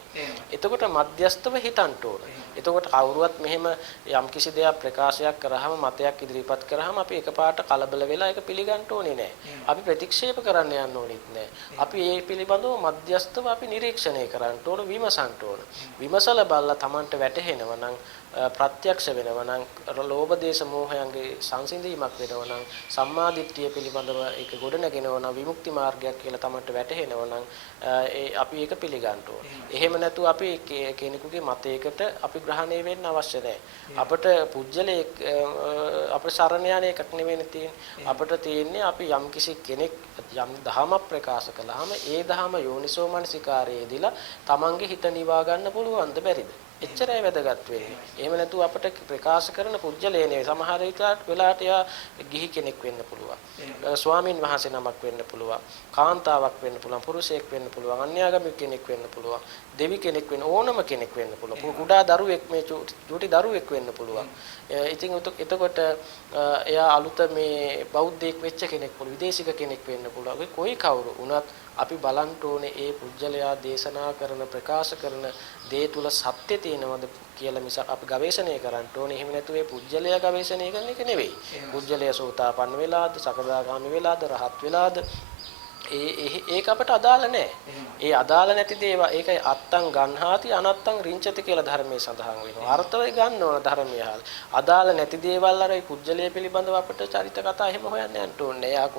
එතකොට මධ්‍යස්තව හිතන්න ඕනේ. එතකොට කවුරුවත් මෙහෙම යම්කිසි දෙයක් ප්‍රකාශයක් කරාම මතයක් ඉදිරිපත් කරාම අපි එකපාරට කලබල වෙලා ඒක පිළිගන්න ඕනේ නැහැ. අපි ප්‍රතික්ෂේප කරන්න යන්න ඕනෙත් නැහැ. අපි ඒ පිළිබඳව මධ්‍යස්තව අපි නිරීක්ෂණය කරන්න ඕන විමසන්න ඕන. විමසලා බලලා Tamanට වැටහෙනවා නම් ප්‍රත්‍යක්ෂ වෙනවා නම් ලෝභ දේශ මොහයන්ගේ සංසිඳීමක් වෙනවා නම් සම්මා දිට්ඨිය පිළිබඳව ඒක ගොඩ නැගෙනවා නම් විමුක්ති මාර්ගයක් කියලා Tamanට වැටහෙනවා නම් අපි ඒක පිළිගන්න ඕනේ. එහෙම නැතුව අපි කෙනෙකුගේ මතයකට අපි ග්‍රහණය වෙන්න අවශ්‍ය නැහැ. අපිට පුජ්‍යලේ අපේ සරණ යන එකක් නෙවෙයි තියෙන්නේ. අපිට තියෙන්නේ අපි යම්කිසි කෙනෙක් යම් දහමක් ප්‍රකාශ කළාම ඒ දහම යෝනිසෝ මනසිකාරයේදීලා Tamanගේ හිත නිවා ගන්න පුළුවන්ද බැරිද? එච්චරයි වැදගත් වෙන්නේ. එහෙම නැතුව අපිට ප්‍රකාශ කරන පුජ්‍යලේ නෙවෙයි. සමහර වෙලාවට යා ගිහි කෙනෙක් වෙන්න පුළුවන්. ස්වාමින් වහන්සේ නමක් වෙන්න පුළුවන්. කාන්තාවක් වෙන්න පුළුවන්. පුරුෂයෙක් වෙන්න පුළුවන්. අන්‍යාගමික කෙනෙක් වෙන්න පුළුවන්. දෙවි කෙනෙක් වෙන්න ඕනම කෙනෙක් වෙන්න පුළුවන්. කුඩා දරුවෙක් මේ චූටි දරුවෙක් වෙන්න පුළුවන්. ඉතින් එතකොට එයා අලුත මේ බෞද්ධයෙක් වෙච්ච කෙනෙක් පුළුවන්. විදේශික කෙනෙක් වෙන්න පුළුවන්. ඒ කොයි කවුරු වුණත් අපි බලන්න ඕනේ ඒ පුජ්‍යලයා දේශනා කරන ප්‍රකාශ කරන දේ තුල සත්‍ය තියෙනවද කියලා මිස අපි ගවේෂණය කරන්න ඕනේ. එහෙම නැතුව ඒ පුජ්‍යලයා ගවේෂණය කරන එක නෙවෙයි. පුජ්‍යලයා සෝතාපන්න වෙලාද, සකදාගාමි වෙලාද, රහත් වෙලාද ඒක අපට අදාළ නැහැ. ඒ අදාළ නැති දේවා ඒකයි අත්තං ගන්හාති අනත්තං රිංචති කියලා ධර්මයේ සඳහන් වෙනවා. අර්ථය ගන්න ඕන ධර්මයේ හාල්. අදාළ නැති දේවල් අර කුජලයේ පිළිබඳව අපිට චරිත කතා එහෙම හොයන්න යන්න ඕනේ. එයා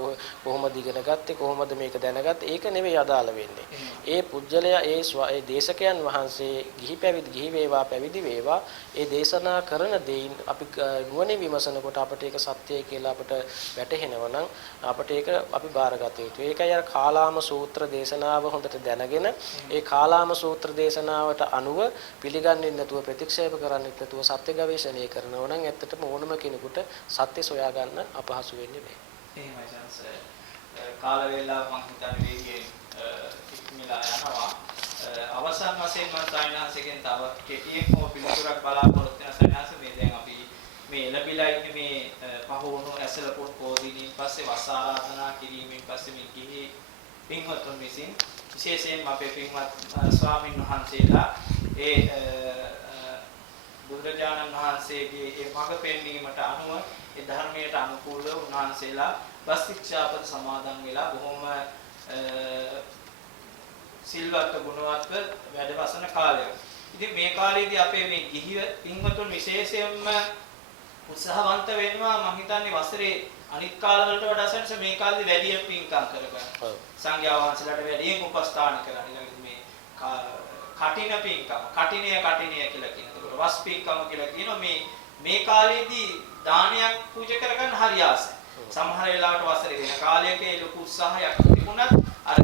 කොහොමද ඉගෙන ගත්තේ කොහොමද මේක දැනගත්තේ ඒක නෙවෙයි අදාළ වෙන්නේ. ඒ පුජලයා ඒ දේශකයන් වහන්සේ ගිහි පැවිදි ගිහි වේවා පැවිදි වේවා ඒ දේශනා කරන දේයින් අපි නුවණින් විමසනකොට අපිට ඒක සත්‍යයි කියලා අපිට වැටහෙනවා නම් අපිට ඒක අපි බාරගත යුතුයි. ඒකයි අර කාලාම සූත්‍ර දේශනාව හොඳට දැනගෙන ඒ කාලාම සූත්‍ර දේශනාවට අනුව පිළිගන්නේ නැතුව ප්‍රතික්ෂේප කරන්නේ නැතුව සත්‍ය ගවේෂණය කරනවා නම් ඇත්තටම ඕනම කෙනෙකුට සත්‍ය සොයා ගන්න අපහසු වෙන්නේ නැහැ. එහෙමයි සංස. කාල වේලාව මම හිතන්නේ වේගයෙන් ඉක්මලා යනවා. අවසන් වශයෙන් මම සායනාසයෙන් තව කෙටියෙන් හෝ පිළිතුරක් බලාපොරොත්තු වෙන සායනාස මේ දැන් අපි මේ එළබිලා ඉන්නේ මේ පහවණු ඇසල පොත් පොදීනින් පස්සේ වස් ආරාධනා කිරීමෙන් පස්සේ මේ කිහි පින්වත්තුන් විසින් විශේෂයෙන්ම අපේ පින්වත් ස්වාමීන් වහන්සේලා ඒ බුදුරජාණන් වහන්සේගේ ඒ මඟ පෙන්වීමට අනුව ඒ ධර්මයට අනුකූලව උන්වහන්සේලා වස් ශික්ෂාපද සමාදන් වෙලා බොහොම සිල්වත් ගුණවත්ව වැඩවසන කාලයක්. ඉතින් මේ කාලේදී අපේ මේ ගිහි පින්වත්තුන් විශේෂයෙන්ම උත්සාහවන්ත වෙනවා මම හිතන්නේ වසරේ අනිත් කාලවලට වඩා සංස මේ කාලේදී වැඩියෙන් පින්කම් කරගන්න. සංඝයා වහන්සේලාට වැඩියෙන් උපස්ථාන කරන්න. මේ කටින පින්කම්, කටිනය කියලා කියනකොට වස් පින්කම් කියලා කියනවා මේ කාලේදී දානයක් පූජා කරගන්න හරි ආසයි. සමහර වෙලාවට වසරේ වෙන කාලයක ඒ ලොකු උත්සාහයක් තිබුණත් අර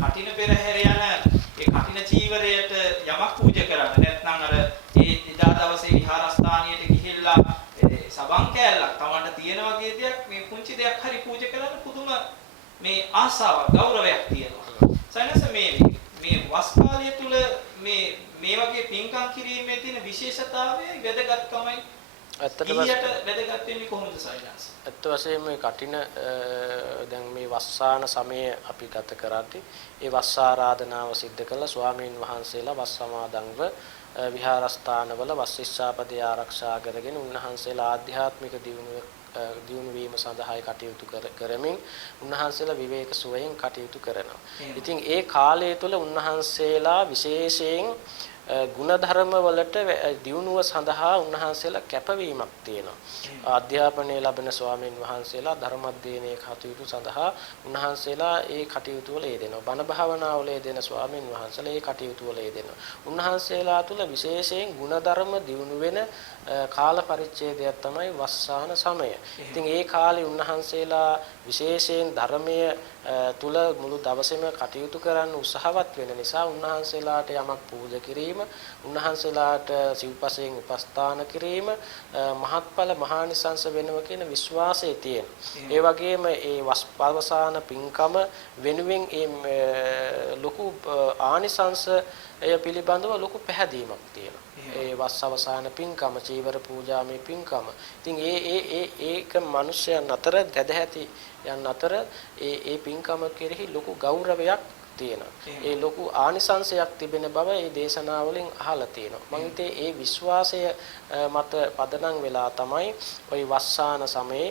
කටින පෙරහැර යන ඒ කටින චීවරයට යමක් පූජා කරන්න නැත්නම් අර ඒ එදා දවසේ විහාරස්ථානියට ගිහිල්ලා සබන් කෑල්ලක් Tamanට තියෙන වගේ දෙයක් මේ පුංචි දෙයක් හරි පූජා කරන්න පුදුම මේ ආසාවක් ගෞරවයක් තියෙනවා. සයනස මේ වස් කාලය තුල මේ වගේ පින්කම් කිරීමේ තියෙන විශේෂතාවය වැදගත්කමයි ඇත්තටම ඊට වැදගත් වෙන්නේ කොහොමද සයින්ස්? ඇත්ත වශයෙන්ම මේ කටින දැන් මේ වස්සාන සමය අපි ගත කරද්දී ඒ වස් ආරාධනාව සිද්ධ කළ ස්වාමීන් වහන්සේලා වස් සමාදන්ව විහාරස්ථානවල වස් ශිෂ්‍යාපදේ ආරක්ෂා කරගෙන උන්වහන්සේලා ආධ්‍යාත්මික දියුණු වීම සඳහායි කටයුතු කරමින් උන්වහන්සේලා විවේක සුවයෙන් කටයුතු කරනවා. ඉතින් ඒ කාලය තුළ උන්වහන්සේලා විශේෂයෙන් ගුණධර්ම වලට දියුණුව සඳහා උන්වහන්සේලා කැපවීමක් තියෙනවා. අධ්‍යාපනය ලැබෙන ස්වාමීන් වහන්සේලා ධර්මාධ්‍යයනයේ කටයුතු සඳහා උන්වහන්සේලා ඒ කටයුතු වල යෙදෙනවා. බණ භාවනා වල යෙදෙන ස්වාමීන් වහන්සේලා ඒ කටයුතු වල යෙදෙනවා. උන්වහන්සේලා තුල විශේෂයෙන් ගුණධර්ම දියුණු වෙන කාල පරිච්ඡේදයක් තමයි වස්සාන සමය. ඉතින් ඒ කාලේ උන්වහන්සේලා විශේෂයෙන් ධර්මයේ තුල මුළු දවසේම කටයුතු කරන්න උත්සාහවත් වෙන නිසා උන්වහන්සේලාට යමක් පූජා කිරීම, උන්වහන්සේලාට සිව්පසයෙන් උපස්ථාන කිරීම මහත්ඵල මහානිසංස වෙනවා කියන විශ්වාසය තියෙනවා. ඒ වගේම ඒ වස්පවසාන පින්කම වෙනුවෙන් ලොකු ආනිසංසය පිළිබඳව ලොකු පැහැදීමක් තියෙනවා. ඒ වස් අවසාන පින්කම, චීවර පූජාමේ පින්කම. ඉතින් ඒක මිනිස්යන් අතර දැදහැති යන අතර ඒ පින්කම කෙරෙහි ලොකු ගෞරවයක් තියෙනවා. ඒ ලොකු ආනිසංශයක් තිබෙන බව ඒ දේශනාවලින් අහලා තියෙනවා. මම හිතේ ඒ විශ්වාසය මත පදනම් වෙලා තමයි ওই වස්සාන සමයේ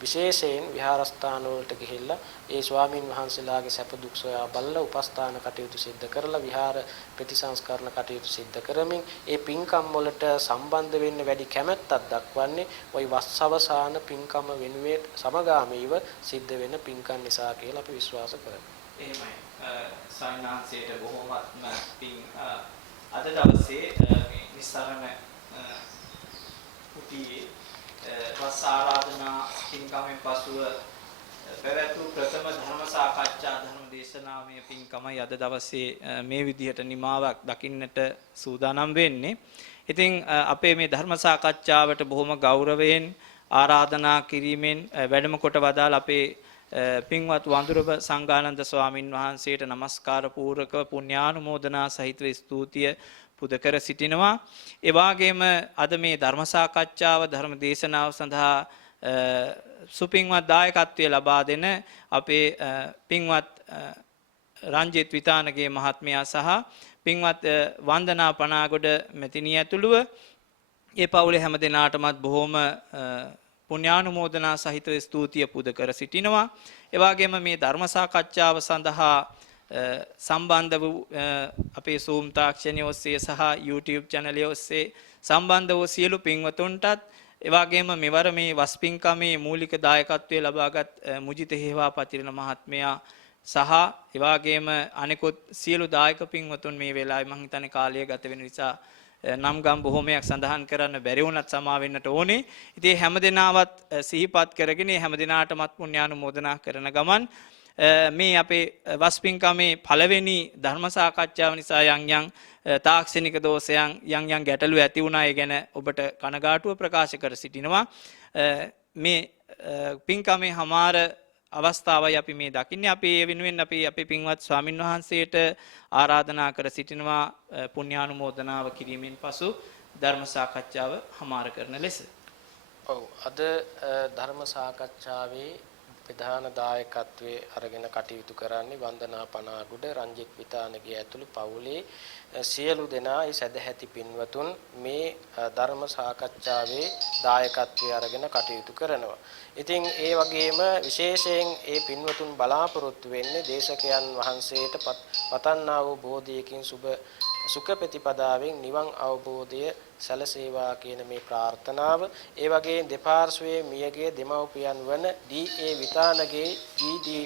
විශේෂයෙන් විහාරස්ථාන වලට ගිහිල්ලා ඒ ස්වාමින් වහන්සේලාගේ සැප දුක් සොයා බලලා උපස්ථාන කටයුතු සිද්ධ කරලා විහාර ප්‍රතිසංස්කරණ කටයුතු සිද්ධ කරමින් ඒ පින්කම් වලට සම්බන්ධ වෙන්න වැඩි කැමැත්තක් දක්වන්නේ ওই වස්සවසාන පින්කම වෙනුවෙන් සමගාමීව සිද්ධ වෙන පින්කම් නිසා කියලා අපි විශ්වාස කරනවා. එහෙමයි. සයින්හන්සේට බොහොමත්ම පින් අද දවසේ මේ නිස්සාරණ කුටියේ වස් ආරාධනා පින්කමෙන් පසුව පැවැතු ප්‍රථම ධර්ම සාකච්ඡා ධර්ම දේශනාමය පින්කමයි අද දවසේ මේ විදිහට නිමාවක් දකින්නට සූදානම් වෙන්නේ. ඉතින් අපේ මේ ධර්ම සාකච්ඡාවට බොහොම ගෞරවයෙන් ආරාධනා කිරීමෙන් වැඩම කොට වදාළ අපේ පින්වත් වඳුරබ සංඝානන්ද ස්වාමින් වහන්සේට নমස්කාර පූර්වක පුණ්‍යානුමෝදනා සහිතව ස්තුතිය පුද කර සිටිනවා. ඒ වගේම අද මේ ධර්ම සාකච්ඡාව ධර්ම දේශනාව සඳහා සුපින්වත් දායකත්වයේ ලබා දෙන අපේ පින්වත් රංජිත් විතානගේ මහත්මයා සහ පින්වත් වන්දනා පනාගොඩ මෙතිණිය ඇතුළුව ඒ පවුලේ හැම දෙනාටමත් බොහොම පුණ්‍යානුමෝදනා සහිතව ස්තුතිය පුද කර සිටිනවා. ඒ වගේම මේ ධර්ම සාකච්ඡාව සඳහා සම්බන්ධ වූ අපේ Zoom තාක්ෂණය ඔස්සේ සහ YouTube channel ඔස්සේ සම්බන්ධ වූ සියලු පින්වතුන්ටත් ඒ වගේම මෙවර මේ වස්පින්කමේ මූලික දායකත්වයේ ලබාගත් මුජිත හේවා පතිරණ මහත්මයා සහ ඒ වගේම අනෙකුත් සියලු දායක පින්වතුන් මේ වෙලාවේ මම හිතන්නේ කාලය ගත වෙන නිසා නම් ගම් බොහොමයක් සඳහන් කරන්න බැරි වුණත් සමා වෙන්නට ඕනේ. ඉතින් හැමදෙනාවත් සිහිපත් කරගෙන හැමදෙනාටමත් පුණ්‍යානුමෝදනා කරන ගමන් මේ අපේ වස්පින්කමේ පළවෙනි ධර්ම සාකච්ඡාව නිසා යම් තාක්ෂණික දෝෂයන් යම් ගැටලු ඇති වුණා. ඒ ගැන ඔබට කනගාටුව ප්‍රකාශ කර සිටිනවා. මේ පින්කමේ හමාර අවස්ථාවයි අපි මේ දකින්නේ. අපි ඒ වෙනුවෙන් අපි අපේ පින්වත් ස්වාමින් වහන්සේට ආරාධනා කර සිටිනවා පුණ්‍යානුමෝදනාව කිරීමෙන් පසු ධර්ම සාකච්ඡාව හමාර කරන ලෙස. ඔව් අද ධර්ම සාකච්ඡාවේ ප්‍රධාන දායකත්වයේ අරගෙන කටයුතු කරන්නේ වන්දනා පනාගොඩ රංජිත් විතානගේ ඇතුළු පවුලේ සියලු දෙනා ඒ සදැහැති පින්වතුන් මේ ධර්ම සාකච්ඡාවේ දායකත්වයේ අරගෙන කටයුතු කරනවා. ඉතින් ඒ වගේම විශේෂයෙන් ඒ පින්වතුන් බලාපොරොත්තු වෙන්නේ දේශකයන් වහන්සේට පතන්නා වූ බෝධියකින් සුඛ ප්‍රතිපදාවෙන් නිවන් අවබෝධය සැලසේවා කියන මේ ප්‍රාර්ථනාව. ඒ වගේ දෙපාර්ශ්වයේ මියගේ දෙමව්පියන් වන ඩී.ඒ. විතානගේ ඩී.ඩී.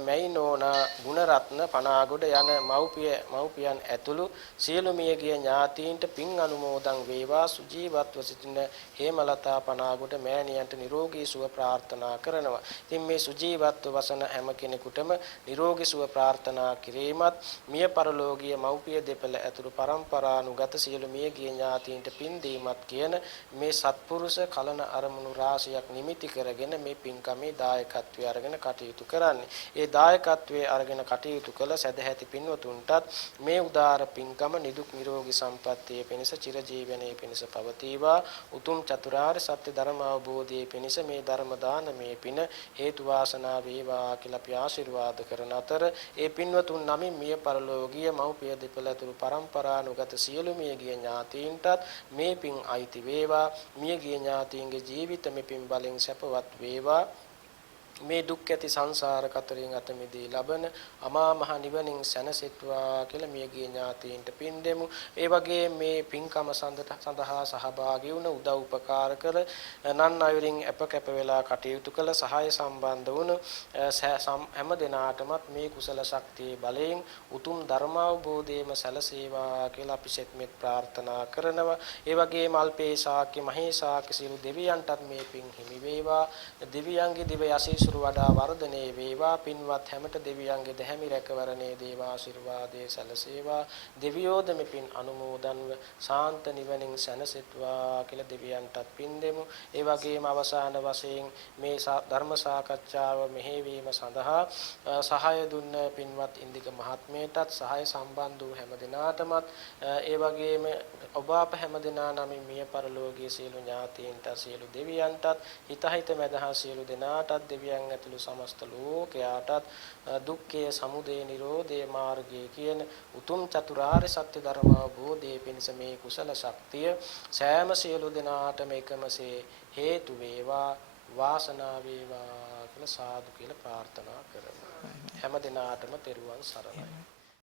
මයිනෝනා ගුණරත්න පනාගොඩ යන මව්පියන් ඇතුළු සියලු මියගිය ඥාතීන්ට පින් අනුමෝදන් වේවා. සුජීවත්ව සිටින හේමලතා පනාගොඩ මෑණියන්ට නිරෝගී සුව ප්‍රාර්ථනා කරනවා. ඉතින් මේ සුජීවත්ව වසන හැම කෙනෙකුටම නිරෝගී සුව ප්‍රාර්ථනා කිරීමත් මිය පරලෝකීය මව්පිය දෙපළ ඇතුළු පරම්පරානුගත සියලු මියගිය ඥාතීන් ඥාතීන්ට පින් දීමත් කියන මේ සත්පුරුෂ කලන අරමුණු රාශියක් නිමිති කරගෙන මේ පින්කමේ දායකත්වය අරගෙන කටයුතු කරන්නේ. ඒ දායකත්වයේ අරගෙන කටයුතු කළ සදැහැති පින්වතුන්ටත් මේ උදාර පින්කම නිදුක් නිරෝගී සම්පන්නිය පිණිස චිරජීවනයේ පිණිස පවතිවා. උතුම් චතුරාර්ය සත්‍ය ධර්ම අවබෝධයේ පිණිස මේ ධර්ම දානමේ පින හේතු වාසනා වේවා කියලා අපි ආශිර්වාද කරන අතර ඒ පින්වතුන් නමින් මිය පරලෝකීය මව්පිය දෙපළතුරු පරම්පරානුගත සියලු මියගිය ඥාතීන්ටත් මේ පින් අයිති වේවා. මියගිය ඥාතීන්ගේ ජීවිත මේ පින් බලෙන් සැපවත් වේවා. මේ දුක් ඇති සංසාර කතරින් අත මිදී ලබන අමා මහ නිවනින් සැනසෙත්වා කියලා මියගිය ඥාතීන්ට පින් දෙමු. ඒ වගේ මේ පින්කම සඳහා සහභාගී වුණ උදව් උපකාර කර නන් අයුරින් අප කැප වෙලා කටයුතු කළ සහාය සම්බන්ධ වුණ හැම දිනාටමත් මේ කුසල ශක්තියේ බලයෙන් උතුම් ධර්මාවබෝධයම සැලසේවා කියලා අපි සෙත්මෙත් ප්‍රාර්ථනා කරනවා. ඒ වගේම අල්පේ ශාක්‍ය මහේ ශාක්‍ය සියලු දෙවියන්ටත් මේ පින් හිමි වේවා. දෙවියන්ගේ දිව යසී වඩා වර්ධනයේ වේවා. පින්වත් හැමත දෙවියන්ගේ දැහැමි රැකවරණයේ දේව ආශිර්වාදයේ සැලසේවා. දෙවියෝද මෙපින් අනුමෝදන්ව ශාන්ත නිවනින් සැනසෙත්වා කියලා දෙවියන්ටත් පින් දෙමු. ඒ වගේම අවසාන වශයෙන් මේ ධර්ම සාකච්ඡාව මෙහෙවීම සඳහා සහාය දුන්න පින්වත් ඉන්දික මහත්මයාටත් සහාය සම්බන්ධ වූ හැම දිනාටමත් ඒ වගේම ඔබ අප හැම දිනා නමින් මිය පරලෝකීය සියලු ඥාතීන්ට සියලු දෙවියන්ටත් හිතහිත මැදහා සියලු දෙනාටත් දෙවියන් ඇතුළු සමස්ත ලෝකයාටත් දුක්ඛය සමුදය නිරෝධය මාර්ගය කියන උතුම් චතුරාර්ය සත්‍ය ධර්ම අවබෝධයේ පිණිස මේ කුසල ශක්තිය සෑම සියලු දෙනාටම එකමසේ හේතු වේවා වාසනාව වේවා කියලා සාදු කියලා ප්‍රාර්ථනා කරමු. හැම දිනාටම තෙරුවන් සරණයි.